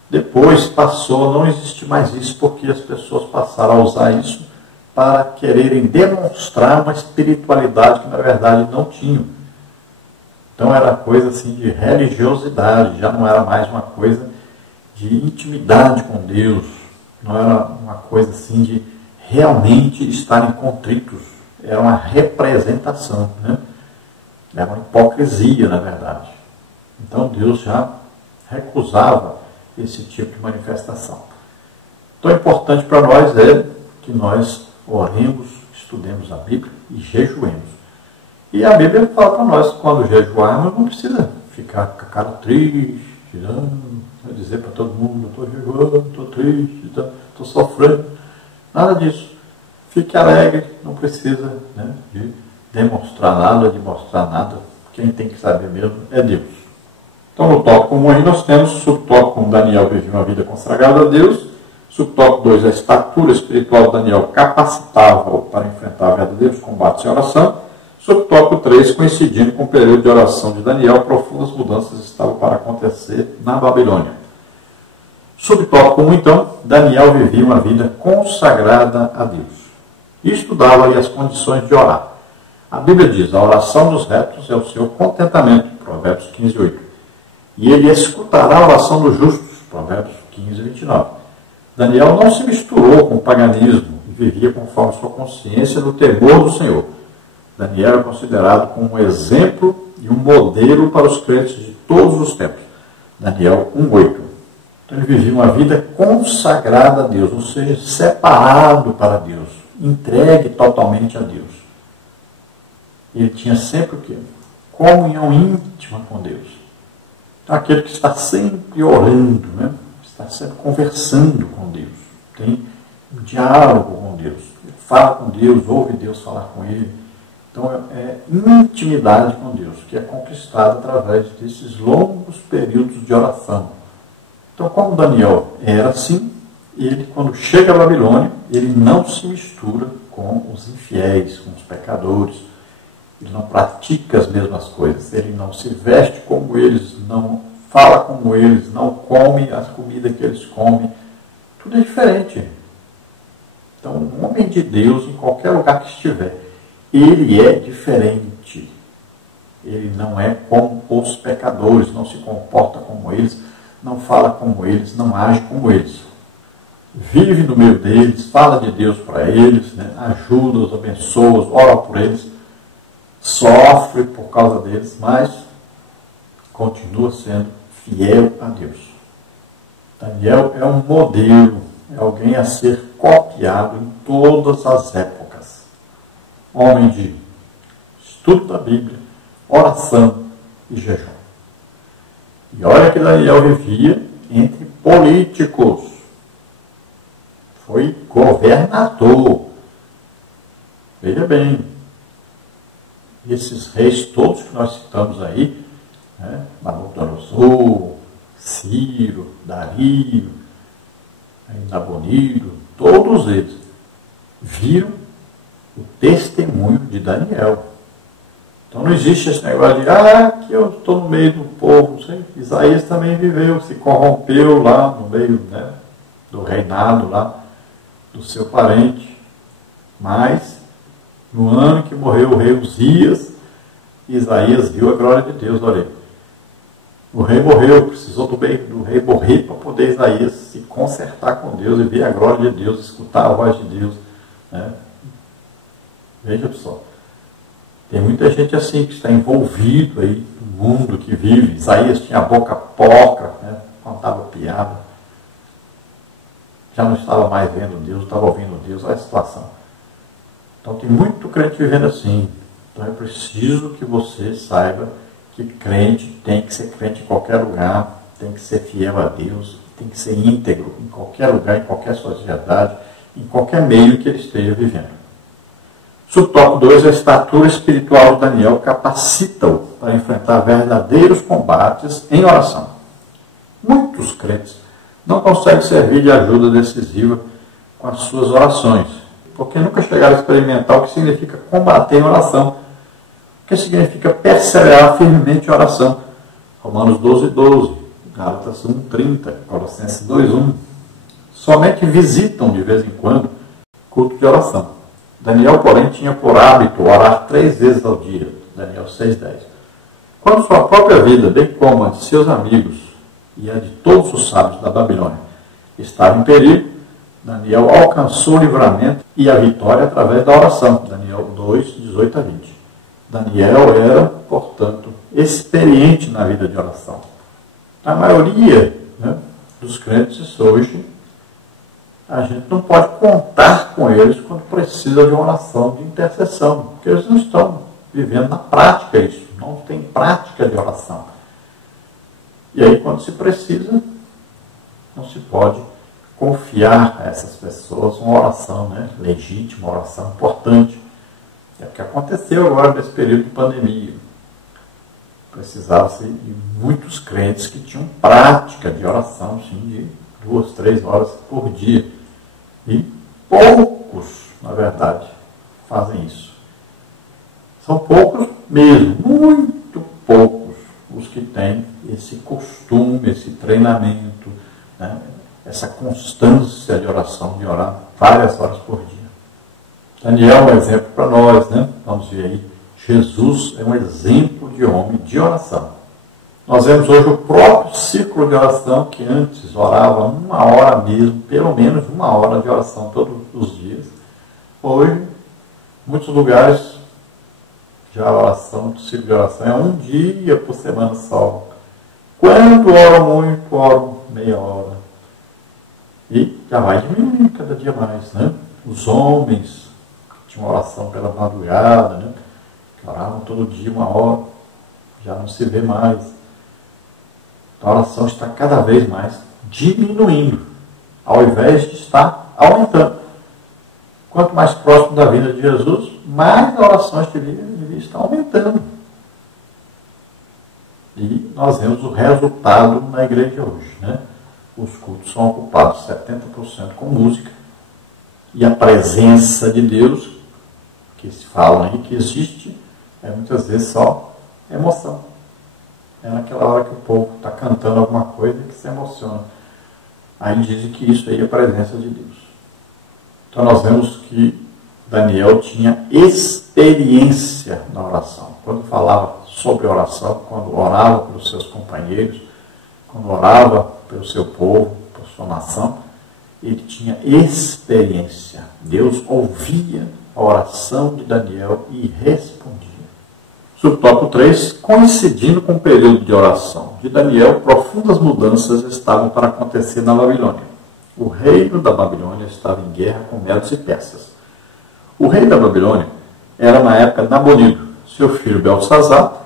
depois passou a não existir mais isso, porque as pessoas passaram a usar isso para quererem demonstrar uma espiritualidade que na verdade não tinham. Então era coisa assim de religiosidade, já não era mais uma coisa de intimidade com Deus, não era uma coisa assim de realmente estarem contritos, era uma representação, né? Era uma hipocrisia, na verdade. Então Deus já recusava esse tipo de manifestação. Então, o importante para nós é que nós oremos, estudemos a Bíblia e jejuemos. E a Bíblia fala para nós que quando jejuarmos, não precisa ficar com a cara triste, dizer para todo mundo, estou jejuando, estou triste, estou sofrendo. Nada disso. Fique alegre, não precisa, né, de demonstrar nada, de mostrar nada. Quem tem que saber mesmo é Deus. Então, no tópico 1 aí nós temos o subtópico 1, Daniel vivia uma vida consagrada a Deus. Subtópico 2, a estatura espiritual de Daniel capacitava-o para enfrentar verdadeiros combates em oração. Subtópico 3, coincidindo com o período de oração de Daniel, profundas mudanças estavam para acontecer na Babilônia. Subtópico 1, então, Daniel vivia uma vida consagrada a Deus. E estudava ali as condições de orar. A Bíblia diz, a oração dos retos é o seu contentamento, Provérbios 15, 8. E ele escutará a oração dos justos, Provérbios 15, 29. Daniel não se misturou com o paganismo e vivia conforme sua consciência no temor do Senhor. Daniel é considerado como um exemplo e um modelo para os crentes de todos os tempos. Daniel 1:8. Então ele vivia uma vida consagrada a Deus, ou seja, separado para Deus, entregue totalmente a Deus. Ele tinha sempre o quê? Comunhão íntima com Deus. Então aquele que está sempre orando, né? Está sempre conversando com Deus, tem um diálogo com Deus, ele fala com Deus, ouve Deus falar com ele. Então é intimidade com Deus, que é conquistada através desses longos períodos de oração. Então, como Daniel era assim, ele, quando chega a Babilônia, ele não se mistura com os infiéis, com os pecadores, ele não pratica as mesmas coisas, ele não se veste como eles, não fala como eles, não come a comida que eles comem, tudo é diferente. Então, um homem de Deus, em qualquer lugar que estiver, ele é diferente. Ele não é como os pecadores, não se comporta como eles, não fala como eles, não age como eles. Vive no meio deles, fala de Deus para eles, né? Ajuda-os, abençoa-os, ora por eles, sofre por causa deles, mas continua sendo fiel a Deus. Daniel é um modelo, é alguém a ser copiado em todas as épocas. Homem de estudo da Bíblia, oração e jejum. E olha que Daniel vivia entre políticos. Foi governador. Veja bem, esses reis todos que nós citamos aí, né? Nabucodonosor, Ciro, Dario, Nabonido, todos eles viram o testemunho de Daniel. Então não existe esse negócio de, que eu estou no meio do povo. Isaías também viveu, se corrompeu lá no meio, né, do reinado lá do seu parente. Mas, no ano que morreu o rei Uzias, Isaías viu a glória de Deus. Olha aí. O rei morreu, precisou do rei morrer para poder Isaías se consertar com Deus e ver a glória de Deus, escutar a voz de Deus. Né? Veja só. Tem muita gente assim que está envolvido aí no mundo que vive. Isaías tinha a boca porca, né? Contava piada. Já não estava mais vendo Deus, estava ouvindo Deus. Olha a situação. Então tem muito crente vivendo assim. Então é preciso que você saiba que crente tem que ser crente em qualquer lugar, tem que ser fiel a Deus, tem que ser íntegro em qualquer lugar, em qualquer sociedade, em qualquer meio que ele esteja vivendo. Subtópico 2, a estatura espiritual de Daniel capacita-o para enfrentar verdadeiros combates em oração. Muitos crentes não conseguem servir de ajuda decisiva com as suas orações, porque nunca chegaram a experimentar o que significa combater em oração, o que significa perseverar firmemente em oração. Romanos 12:12, Gálatas 1:30, Colossenses 2:1. Somente visitam de vez em quando culto de oração. Daniel, porém, tinha por hábito orar 3 vezes ao dia. Daniel 6:10. Quando sua própria vida, bem como a de seus amigos e a de todos os sábios da Babilônia, estava em perigo, Daniel alcançou o livramento e a vitória através da oração. Daniel 2:18-20. Daniel era, portanto, experiente na vida de oração. A maioria, né, dos crentes hoje, a gente não pode contar com eles quando precisa de uma oração de intercessão, porque eles não estão vivendo na prática isso, não tem prática de oração. E aí, quando se precisa, não se pode confiar a essas pessoas uma oração, né, legítima, uma oração importante. É o que aconteceu agora nesse período de pandemia. Precisava-se de muitos crentes que tinham prática de oração, sim, de 2, 3 horas por dia. E poucos, na verdade, fazem isso. São poucos mesmo, muito poucos, os que têm esse costume, esse treinamento, né? Essa constância de oração, de orar várias horas por dia. Daniel é um exemplo para nós, né? Vamos ver aí. Jesus é um exemplo de homem de oração. Nós vemos hoje o próprio círculo de oração, que antes orava 1 hora mesmo, pelo menos 1 hora de oração todos os dias. Hoje, em muitos lugares, já a oração, o círculo de oração é 1 dia por semana só. Quando oram muito, oram meia hora. E já vai diminuindo cada dia mais, né? Os homens que tinham oração pela madrugada, né? Que oravam todo dia 1 hora, já não se vê mais. A oração está cada vez mais diminuindo, ao invés de estar aumentando. Quanto mais próximo da vida de Jesus, mais orações devia estar aumentando. E nós vemos o resultado na igreja hoje, né? Os cultos são ocupados 70% com música. E a presença de Deus, que se fala aí que existe, é muitas vezes só emoção. É naquela hora que o povo está cantando alguma coisa que se emociona. Aí dizem que isso aí é a presença de Deus. Então nós vemos que Daniel tinha experiência na oração. Quando falava sobre oração, quando orava pelos seus companheiros, quando orava pelo seu povo, por sua nação, ele tinha experiência. Deus ouvia a oração de Daniel e respondia. Subtópico 3, coincidindo com o período de oração de Daniel, profundas mudanças estavam para acontecer na Babilônia. O reino da Babilônia estava em guerra com Medos e Persas. O rei da Babilônia era, na época, Nabonido. Seu filho Belsazar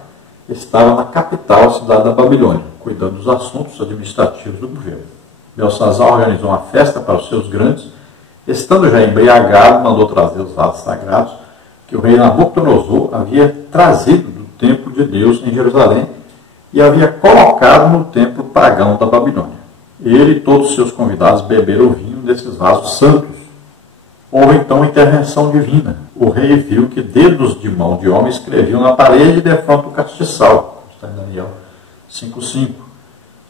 estava na capital, cidade da Babilônia, cuidando dos assuntos administrativos do governo. Belsazar organizou uma festa para os seus grandes. Estando já embriagado, mandou trazer os vasos sagrados que o rei Nabucodonosor havia trazido do templo de Deus em Jerusalém e havia colocado no templo pagão da Babilônia. Ele e todos os seus convidados beberam o vinho desses vasos santos. Houve então intervenção divina. O rei viu que dedos de mão de homem escreviam na parede defronte do castiçal. Está em Daniel 5:5.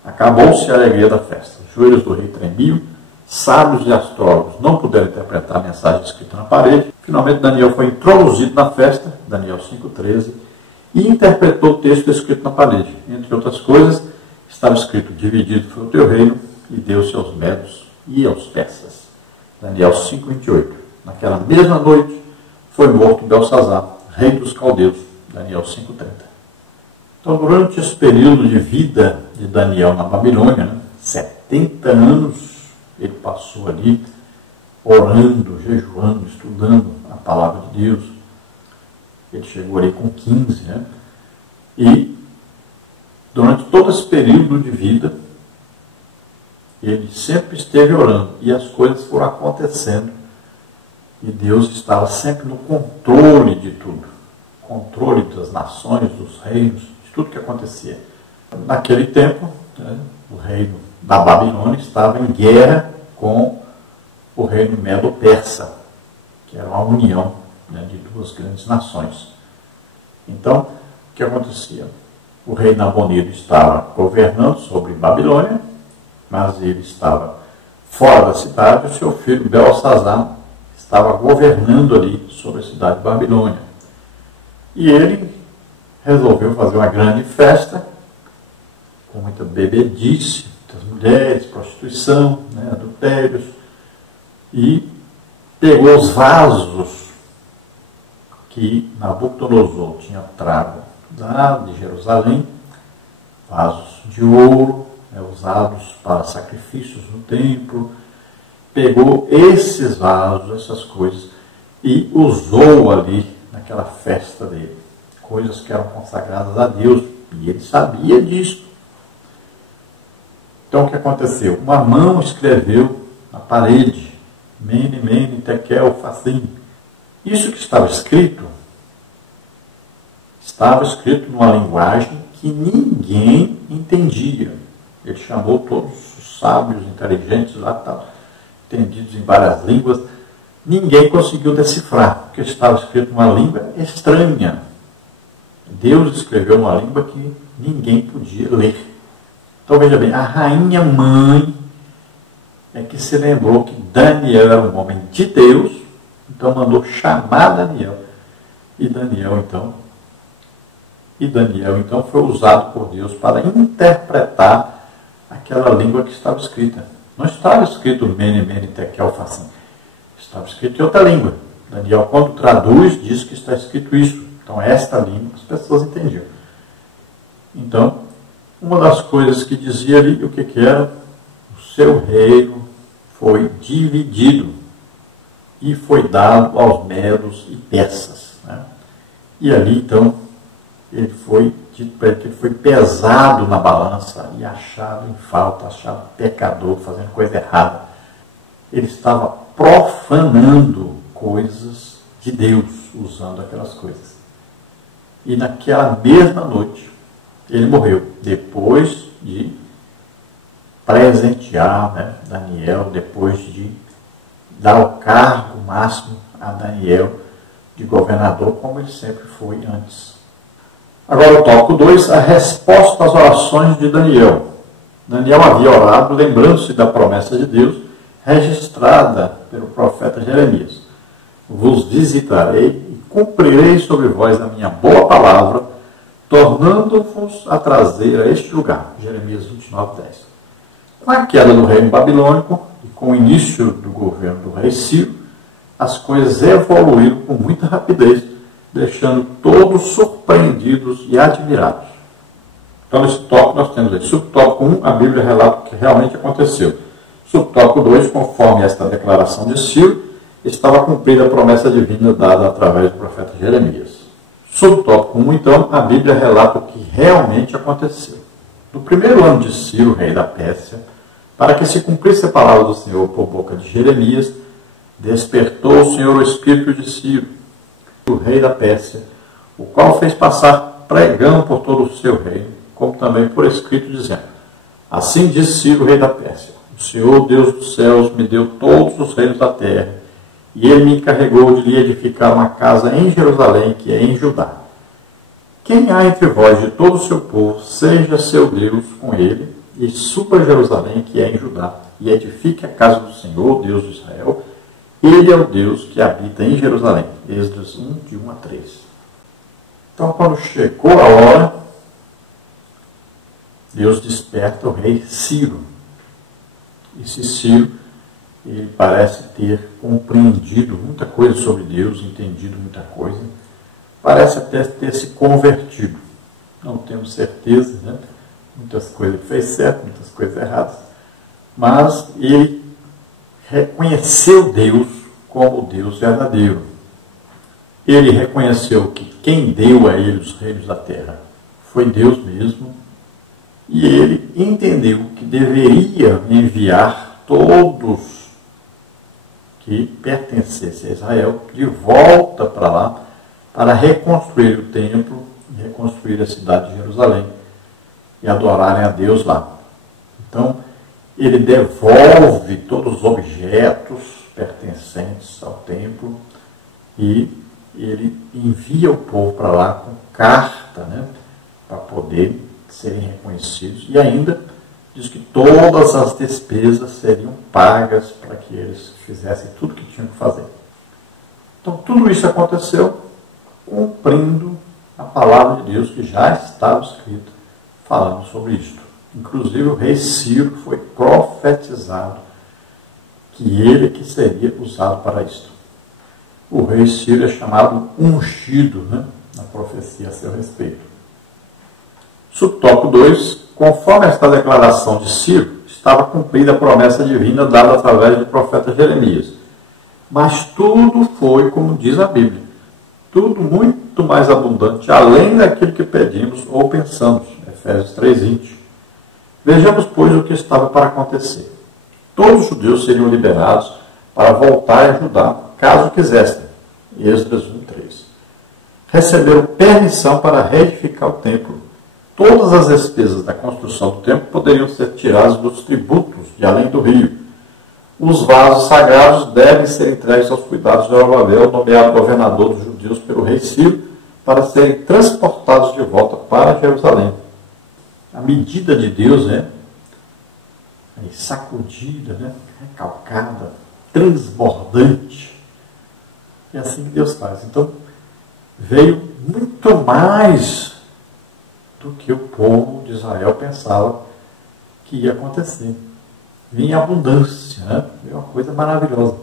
Acabou-se a alegria da festa. Os joelhos do rei tremiam. Sábios e astrólogos não puderam interpretar a mensagem escrita na parede. Finalmente Daniel foi introduzido na festa, Daniel 5:13, e interpretou o texto escrito na parede. Entre outras coisas, estava escrito: dividido foi o teu reino, e deu-se aos medos e aos persas. Daniel 5:28. Naquela mesma noite foi morto Belsazar, rei dos caldeus. Daniel 5:30. Então, durante esse período de vida de Daniel na Babilônia, 70 anos ele passou ali orando, jejuando, estudando a palavra de Deus. Ele chegou ali com 15, né? E durante todo esse período de vida, ele sempre esteve orando e as coisas foram acontecendo e Deus estava sempre no controle de tudo, controle das nações, dos reinos, de tudo que acontecia. Naquele tempo, né, o reino da Babilônia estava em guerra com o reino medo-persa, que era uma união, né, de duas grandes nações. Então, o que acontecia? O rei Nabonido estava governando sobre Babilônia, mas ele estava fora da cidade, o seu filho Belsazar estava governando ali sobre a cidade de Babilônia. E ele resolveu fazer uma grande festa, com muita bebedice, muitas mulheres, prostituição, né, adultérios, e pegou os vasos que Nabucodonosor tinha trago lá de Jerusalém, vasos de ouro, né, usados para sacrifícios no templo, pegou esses vasos, essas coisas, e usou ali naquela festa dele, coisas que eram consagradas a Deus, e ele sabia disso. Então o que aconteceu? Uma mão escreveu na parede, Mene, Mene, Tekel, Upharsin. Isso que estava escrito numa linguagem que ninguém entendia. Ele chamou todos os sábios, inteligentes lá, entendidos em várias línguas. Ninguém conseguiu decifrar, porque estava escrito numa língua estranha. Deus escreveu numa língua que ninguém podia ler. Então veja bem, a rainha mãe é que se lembrou que Daniel era um homem de Deus, então mandou chamar Daniel. E Daniel então foi usado por Deus para interpretar aquela língua que estava escrita. Não estava escrito Mene, Mene, Tekel, Upharsin. Estava escrito em outra língua. Daniel, quando traduz, diz que está escrito isso. Então, esta língua as pessoas entendiam. Então, uma das coisas que dizia ali, o que era? O seu reino foi dividido e foi dado aos medos e persas. Né? E ali, então, ele foi dito para ele que ele foi pesado na balança e achado em falta, achado pecador, fazendo coisa errada. Ele estava profanando coisas de Deus, usando aquelas coisas. E naquela mesma noite, ele morreu, depois de presentear, né, Daniel, depois de dar o cargo máximo a Daniel de governador, como ele sempre foi antes. Agora o tópico 2, a resposta às orações de Daniel. Daniel havia orado, lembrando-se da promessa de Deus, registrada pelo profeta Jeremias. Vos visitarei e cumprirei sobre vós a minha boa palavra, tornando-vos a trazer a este lugar. Jeremias 29:10. Com a queda do reino babilônico e com o início do governo do rei Ciro, as coisas evoluíram com muita rapidez, deixando todos surpreendidos e admirados. Então, nesse tópico nós temos aí, subtópico 1, a Bíblia relata o que realmente aconteceu. Subtópico 2, conforme esta declaração de Ciro, estava cumprida a promessa divina dada através do profeta Jeremias. Subtópico 1, então, a Bíblia relata o que realmente aconteceu. No primeiro ano de Ciro, rei da Pérsia, para que se cumprisse a palavra do Senhor por boca de Jeremias, despertou o Senhor o espírito de Ciro, o rei da Pérsia, o qual fez passar pregão por todo o seu reino, como também por escrito, dizendo: assim diz Ciro, rei da Pérsia, o O Senhor, Deus dos céus, me deu todos os reinos da terra, e ele me encarregou de lhe edificar uma casa em Jerusalém, que é em Judá. Quem há entre vós de todo o seu povo, seja seu Deus com ele, e suba a Jerusalém, que é em Judá, e edifique a casa do Senhor, Deus de Israel. Ele é o Deus que habita em Jerusalém. Esdras 1, de 1 a 3. Então, quando chegou a hora, Deus desperta o rei Ciro. Esse Ciro, ele parece ter compreendido muita coisa sobre Deus, entendido muita coisa. Parece até ter se convertido. Não temos certeza, né? Muitas coisas ele fez certo, muitas coisas erradas. Mas ele reconheceu Deus como Deus verdadeiro. Ele reconheceu que quem deu a ele os reinos da terra foi Deus mesmo. E ele entendeu que deveria enviar todos que pertencessem a Israel de volta para lá, para reconstruir o templo e reconstruir a cidade de Jerusalém e adorarem a Deus lá. Então, ele devolve todos os objetos pertencentes ao templo e ele envia o povo para lá com carta, né, para poder serem reconhecidos, e ainda diz que todas as despesas seriam pagas para que eles fizessem tudo o que tinham que fazer. Então, tudo isso aconteceu cumprindo a palavra de Deus que já estava escrita falando sobre isto. Inclusive, o rei Ciro foi profetizado que ele que seria usado para isto. O rei Ciro é chamado ungido, né, na profecia a seu respeito. Subtópico 2. Conforme esta declaração de Ciro, estava cumprida a promessa divina dada através do profeta Jeremias. Mas tudo foi, como diz a Bíblia, tudo muito mais abundante, além daquilo que pedimos ou pensamos. Efésios 3:20. Vejamos, pois, o que estava para acontecer. Todos os judeus seriam liberados para voltar e ajudar, caso quisessem. Esdras 1:3. Receberam permissão para reedificar o templo. Todas as despesas da construção do templo poderiam ser tiradas dos tributos de além do rio. Os vasos sagrados devem ser entregues aos cuidados de Zorobabel, nomeado governador dos judeus pelo rei Ciro, para serem transportados de volta para Jerusalém. A medida de Deus é sacudida, né, recalcada, transbordante. É assim que Deus faz. Então, veio muito mais do que o povo de Israel pensava que ia acontecer. Vinha abundância, né? Veio uma coisa maravilhosa.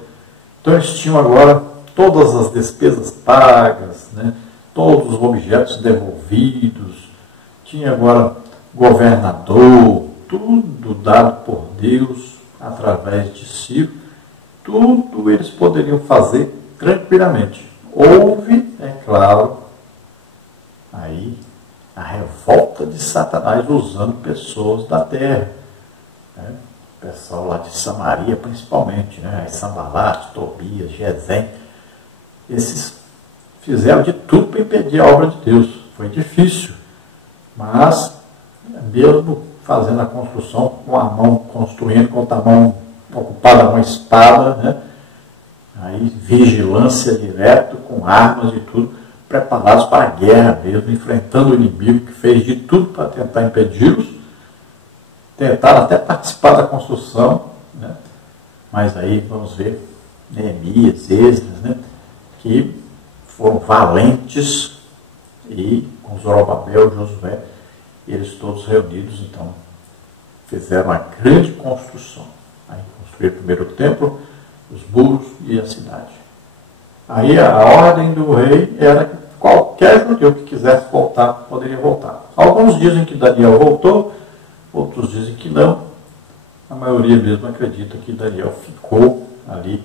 Então, eles tinham agora todas as despesas pagas, né? Todos os objetos devolvidos, tinha agora governador, tudo dado por Deus através de Ciro, tudo eles poderiam fazer tranquilamente. Houve, é claro, aí a revolta de Satanás usando pessoas da terra, né? O pessoal lá de Samaria principalmente, né? Sanbalate, Tobias, Gesem, esses fizeram de tudo para impedir a obra de Deus. Foi difícil, mas mesmo fazendo a construção com a mão, construindo com a mão ocupada com a espada, né? Aí vigilância direto, com armas e tudo, preparados para a guerra mesmo, enfrentando o inimigo que fez de tudo para tentar impedi-los, tentaram até participar da construção, né? Mas aí vamos ver Neemias, Esdras, né? Que foram valentes, e com Zorobabel, Josué, eles todos reunidos, então, fizeram uma grande construção. Aí construíram o primeiro templo, os muros e a cidade. Aí a ordem do rei era que qualquer judeu que quisesse voltar, poderia voltar. Alguns dizem que Daniel voltou, outros dizem que não. A maioria mesmo acredita que Daniel ficou ali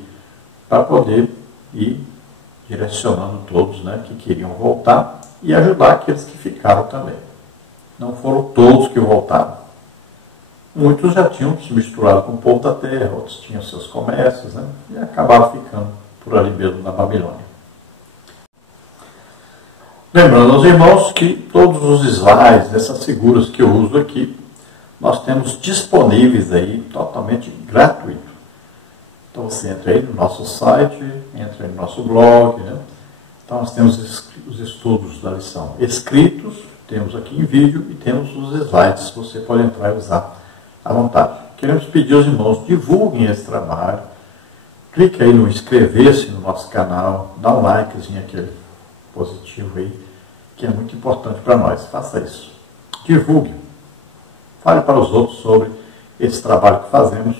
para poder ir direcionando todos, né, que queriam voltar e ajudar aqueles que ficaram também. Não foram todos que voltaram. Muitos já tinham se misturado com o povo da terra, outros tinham seus comércios, né, e acabaram ficando por ali mesmo na Babilônia. Lembrando aos irmãos que todos os slides, essas figuras que eu uso aqui, nós temos disponíveis aí, totalmente gratuito. Então você entra aí no nosso site, entra aí no nosso blog, né? Então nós temos os estudos da lição escritos, temos aqui em vídeo e temos os slides, você pode entrar e usar à vontade. Queremos pedir aos irmãos, divulguem esse trabalho, clique aí no inscrever-se no nosso canal, dá um likezinho aquele positivo aí, que é muito importante para nós. Faça isso. Divulgue. Fale para os outros sobre esse trabalho que fazemos.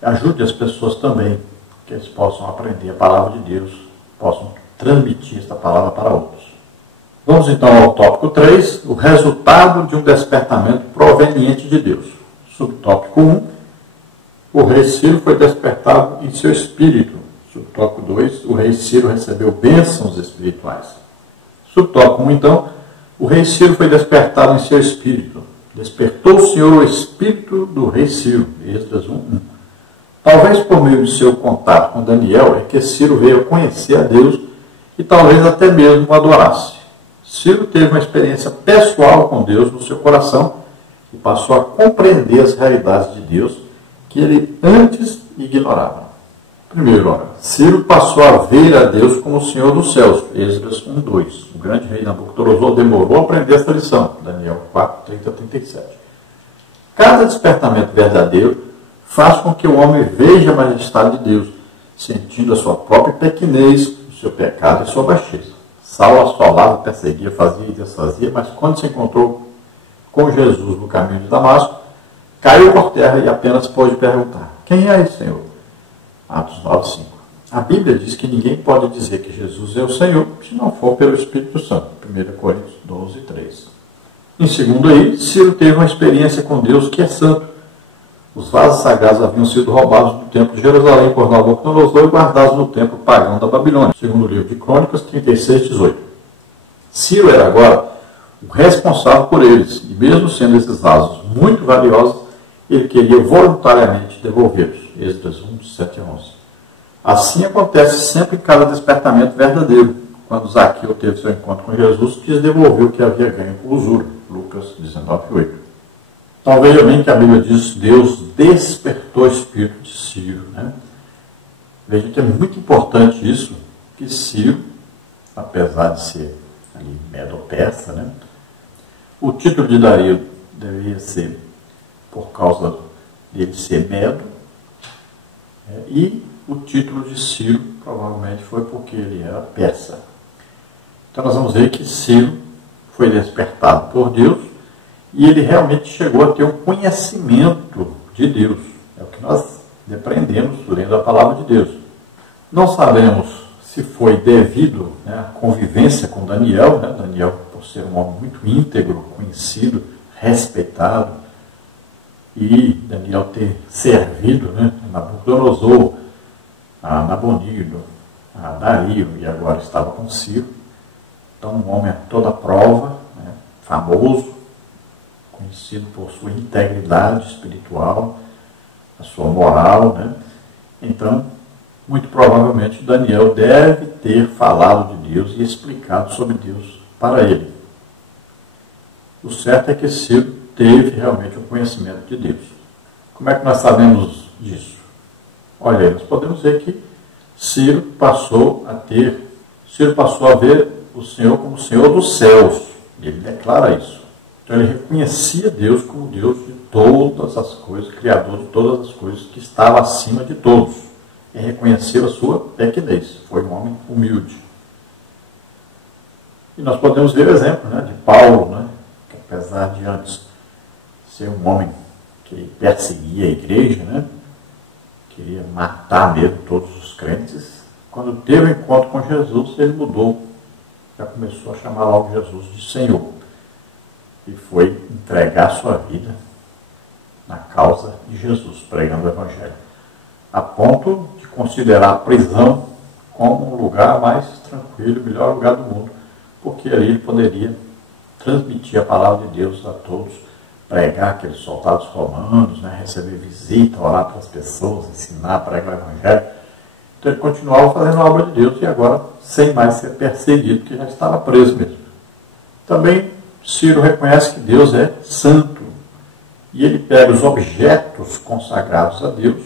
Ajude as pessoas também, que eles possam aprender a palavra de Deus, possam transmitir esta palavra para outros. Vamos então ao tópico 3, o resultado de um despertamento proveniente de Deus. Subtópico 1, o rei Ciro foi despertado em seu espírito. Subtópico 2, o rei Ciro recebeu bênçãos espirituais. Subtópico 1, então, o rei Ciro foi despertado em seu espírito. Despertou o Senhor o espírito do rei Ciro. Esdras 1:1. Talvez por meio de seu contato com Daniel é que Ciro veio conhecer a Deus e talvez até mesmo o adorasse. Ciro teve uma experiência pessoal com Deus no seu coração e passou a compreender as realidades de Deus que ele antes ignorava. Primeiro, Ciro passou a ver a Deus como o Senhor dos céus. Esdras 1:2. O grande rei Nabucodonosor demorou a aprender essa lição. Daniel 4:30-37. Cada despertamento verdadeiro faz com que o homem veja a majestade de Deus, sentindo a sua própria pequenez, o seu pecado e sua baixeza. Saulo assolava, perseguia, fazia e desfazia, mas quando se encontrou com Jesus no caminho de Damasco, caiu por terra e apenas pôde perguntar: quem é esse Senhor? Atos 9:5. A Bíblia diz que ninguém pode dizer que Jesus é o Senhor se não for pelo Espírito Santo. 1 Coríntios 12:3. Em segundo aí, Ciro teve uma experiência com Deus que é santo. Os vasos sagrados haviam sido roubados do templo de Jerusalém por Nabucodonosor e guardados no templo pagão da Babilônia. Segundo o livro de Crônicas 36:18. Ciro era agora o responsável por eles, e mesmo sendo esses vasos muito valiosos, ele queria voluntariamente devolvê-los. Esdras 1:7-11. Assim acontece sempre em cada despertamento verdadeiro. Quando Zaqueu teve seu encontro com Jesus, quis devolver o que havia ganho por usura. Lucas 19:8. Então veja bem que a Bíblia diz que Deus despertou o espírito de Ciro. Né? Veja que é muito importante isso, que Ciro, apesar de ser ali medo-persa, né? O título de Dario deveria ser por causa dele ser medo, e o título de Ciro provavelmente foi porque ele era persa. Então nós vamos ver que Ciro foi despertado por Deus e ele realmente chegou a ter um conhecimento de Deus. É o que nós aprendemos lendo a palavra de Deus. Não sabemos se foi devido, né, à convivência com Daniel, né? Daniel, por ser um homem muito íntegro, conhecido, respeitado, e Daniel ter servido, né, a Nabucodonosor, a Nabonido, a Dario, e agora estava com Ciro. Então um homem a toda prova, né, famoso, conhecido por sua integridade espiritual, a sua moral, né? Então, muito provavelmente Daniel deve ter falado de Deus e explicado sobre Deus para ele. O certo é que Ciro teve realmente o conhecimento de Deus. Como é que nós sabemos disso? Olha aí, nós podemos ver que Ciro passou a ver o Senhor como o Senhor dos céus. Ele declara isso. Então ele reconhecia Deus como Deus de todas as coisas, Criador de todas as coisas, que estava acima de todos. E reconheceu a sua pequenez. Foi um homem humilde. E nós podemos ver o exemplo, né, de Paulo, né, que apesar de antes ser um homem que perseguia a igreja, né, queria matar mesmo todos os crentes, quando teve um encontro com Jesus, ele mudou. Já começou a chamar logo Jesus de Senhor. E foi entregar sua vida na causa de Jesus, pregando o Evangelho. A ponto de considerar a prisão como um lugar mais tranquilo, o melhor lugar do mundo, porque ali ele poderia transmitir a palavra de Deus a todos, pregar aqueles soldados romanos, né, receber visita, orar para as pessoas, ensinar, pregar o Evangelho. Então ele continuava fazendo a obra de Deus e agora sem mais ser perseguido, porque já estava preso mesmo. Também Ciro reconhece que Deus é santo E ele pega os objetos consagrados a Deus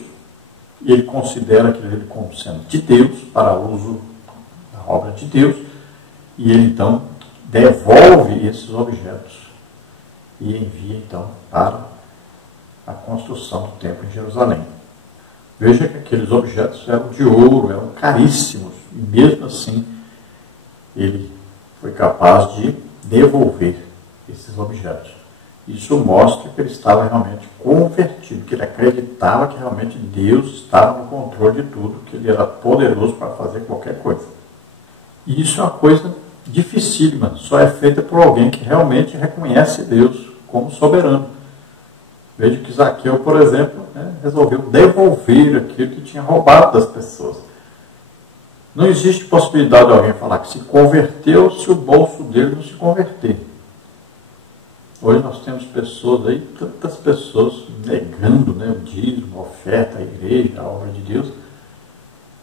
e ele considera aquele como sendo de Deus, para uso da obra de Deus, e ele então devolve esses objetos e envia então para a construção do templo em Jerusalém. Veja que aqueles objetos eram de ouro, eram caríssimos, e mesmo assim ele foi capaz de devolver esses objetos. Isso mostra que ele estava realmente convertido, que ele acreditava que realmente Deus estava no controle de tudo, que ele era poderoso para fazer qualquer coisa. E isso é uma coisa dificílima, só é feita por alguém que realmente reconhece Deus como soberano. Veja que Zaqueu, por exemplo, resolveu devolver aquilo que tinha roubado das pessoas. Não existe possibilidade de alguém falar que se converteu se o bolso dele não se converter. Hoje nós temos pessoas aí, tantas pessoas negando o dízimo, a oferta, a igreja, a obra de Deus.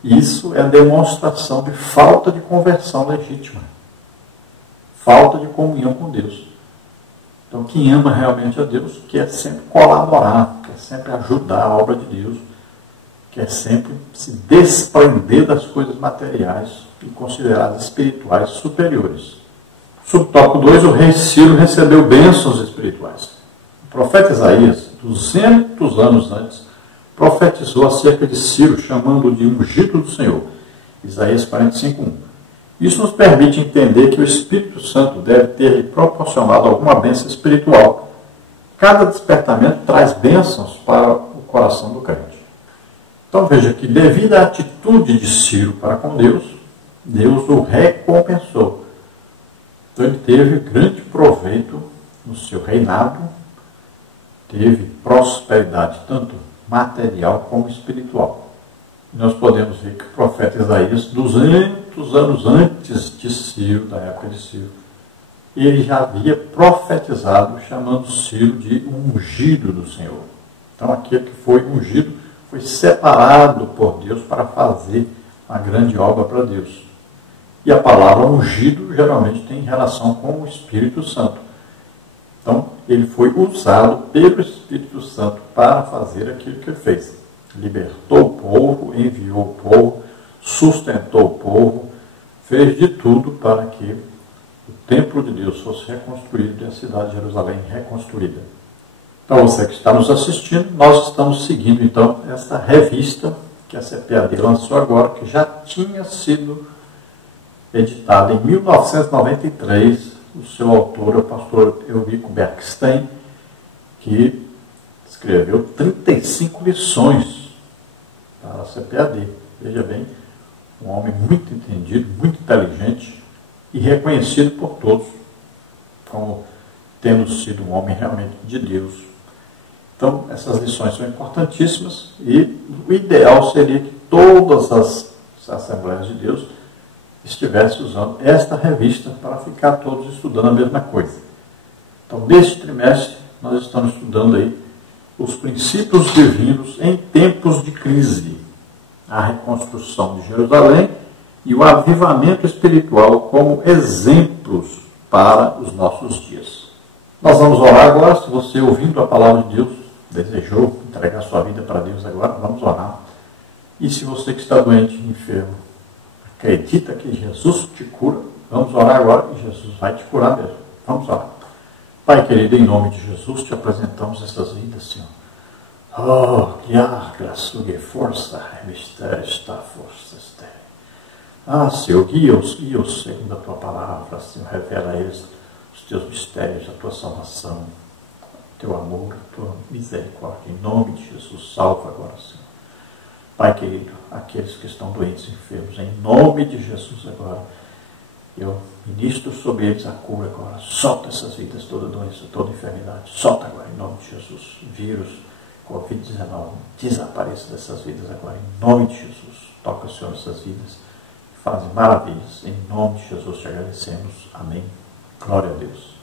Isso é demonstração de falta de conversão legítima. Falta de comunhão com Deus. Então quem ama realmente a Deus quer sempre colaborar, quer sempre ajudar a obra de Deus, quer sempre se desprender das coisas materiais e considerar as espirituais superiores. Subtópico 2, o rei Ciro recebeu bênçãos espirituais. O profeta Isaías, 200 anos antes, profetizou acerca de Ciro, chamando-o de ungido do Senhor. Isaías 45:1. Isso nos permite entender que o Espírito Santo deve ter lhe proporcionado alguma bênção espiritual. Cada despertamento traz bênçãos para o coração do crente. Então veja que, devido à atitude de Ciro para com Deus, Deus o recompensou. Então ele teve grande proveito no seu reinado, teve prosperidade tanto material como espiritual. E nós podemos ver que o profeta Isaías, 200 anos antes de Ciro, da época de Ciro, ele já havia profetizado, chamando Ciro de ungido do Senhor. Então aquele que foi ungido foi separado por Deus para fazer uma grande obra para Deus. E a palavra ungido geralmente tem relação com o Espírito Santo. Então, ele foi usado pelo Espírito Santo para fazer aquilo que ele fez. Libertou o povo, enviou o povo, sustentou o povo, fez de tudo para que o templo de Deus fosse reconstruído e a cidade de Jerusalém reconstruída. Então, você que está nos assistindo, nós estamos seguindo então esta revista que a CPAD lançou agora, que já tinha sido editada em 1993, o seu autor é o pastor Eurico Bergstein, que escreveu 35 lições para a CPAD. Veja bem, um homem muito entendido, muito inteligente e reconhecido por todos como tendo sido um homem realmente de Deus. Então, essas lições são importantíssimas e o ideal seria que todas as Assembleias de Deus estivesse usando esta revista para ficar todos estudando a mesma coisa. Então, neste trimestre, nós estamos estudando aí os princípios divinos em tempos de crise, a reconstrução de Jerusalém e o avivamento espiritual como exemplos para os nossos dias. Nós vamos orar agora. Se você, ouvindo a palavra de Deus, desejou entregar sua vida para Deus agora, vamos orar. E se você que está doente, enfermo, acredita que Jesus te cura, vamos orar agora e Jesus vai te curar mesmo. Vamos orar. Pai querido, em nome de Jesus, te apresentamos essas vidas, Senhor. Oh, que graça, que força, mistério está força, mistério. Ah, Senhor, guia-os segundo a tua palavra, Senhor, revela a eles os teus mistérios, a tua salvação, o teu amor, a tua misericórdia. Em nome de Jesus, salva agora, Senhor. Pai querido, aqueles que estão doentes, enfermos, em nome de Jesus agora, eu ministro sobre eles a cura agora. Solta essas vidas, toda doença, toda enfermidade. Solta agora, em nome de Jesus. Vírus, Covid-19, desapareça dessas vidas agora, em nome de Jesus. Toca, Senhor, essas vidas, fazem maravilhas. Em nome de Jesus te agradecemos. Amém. Glória a Deus.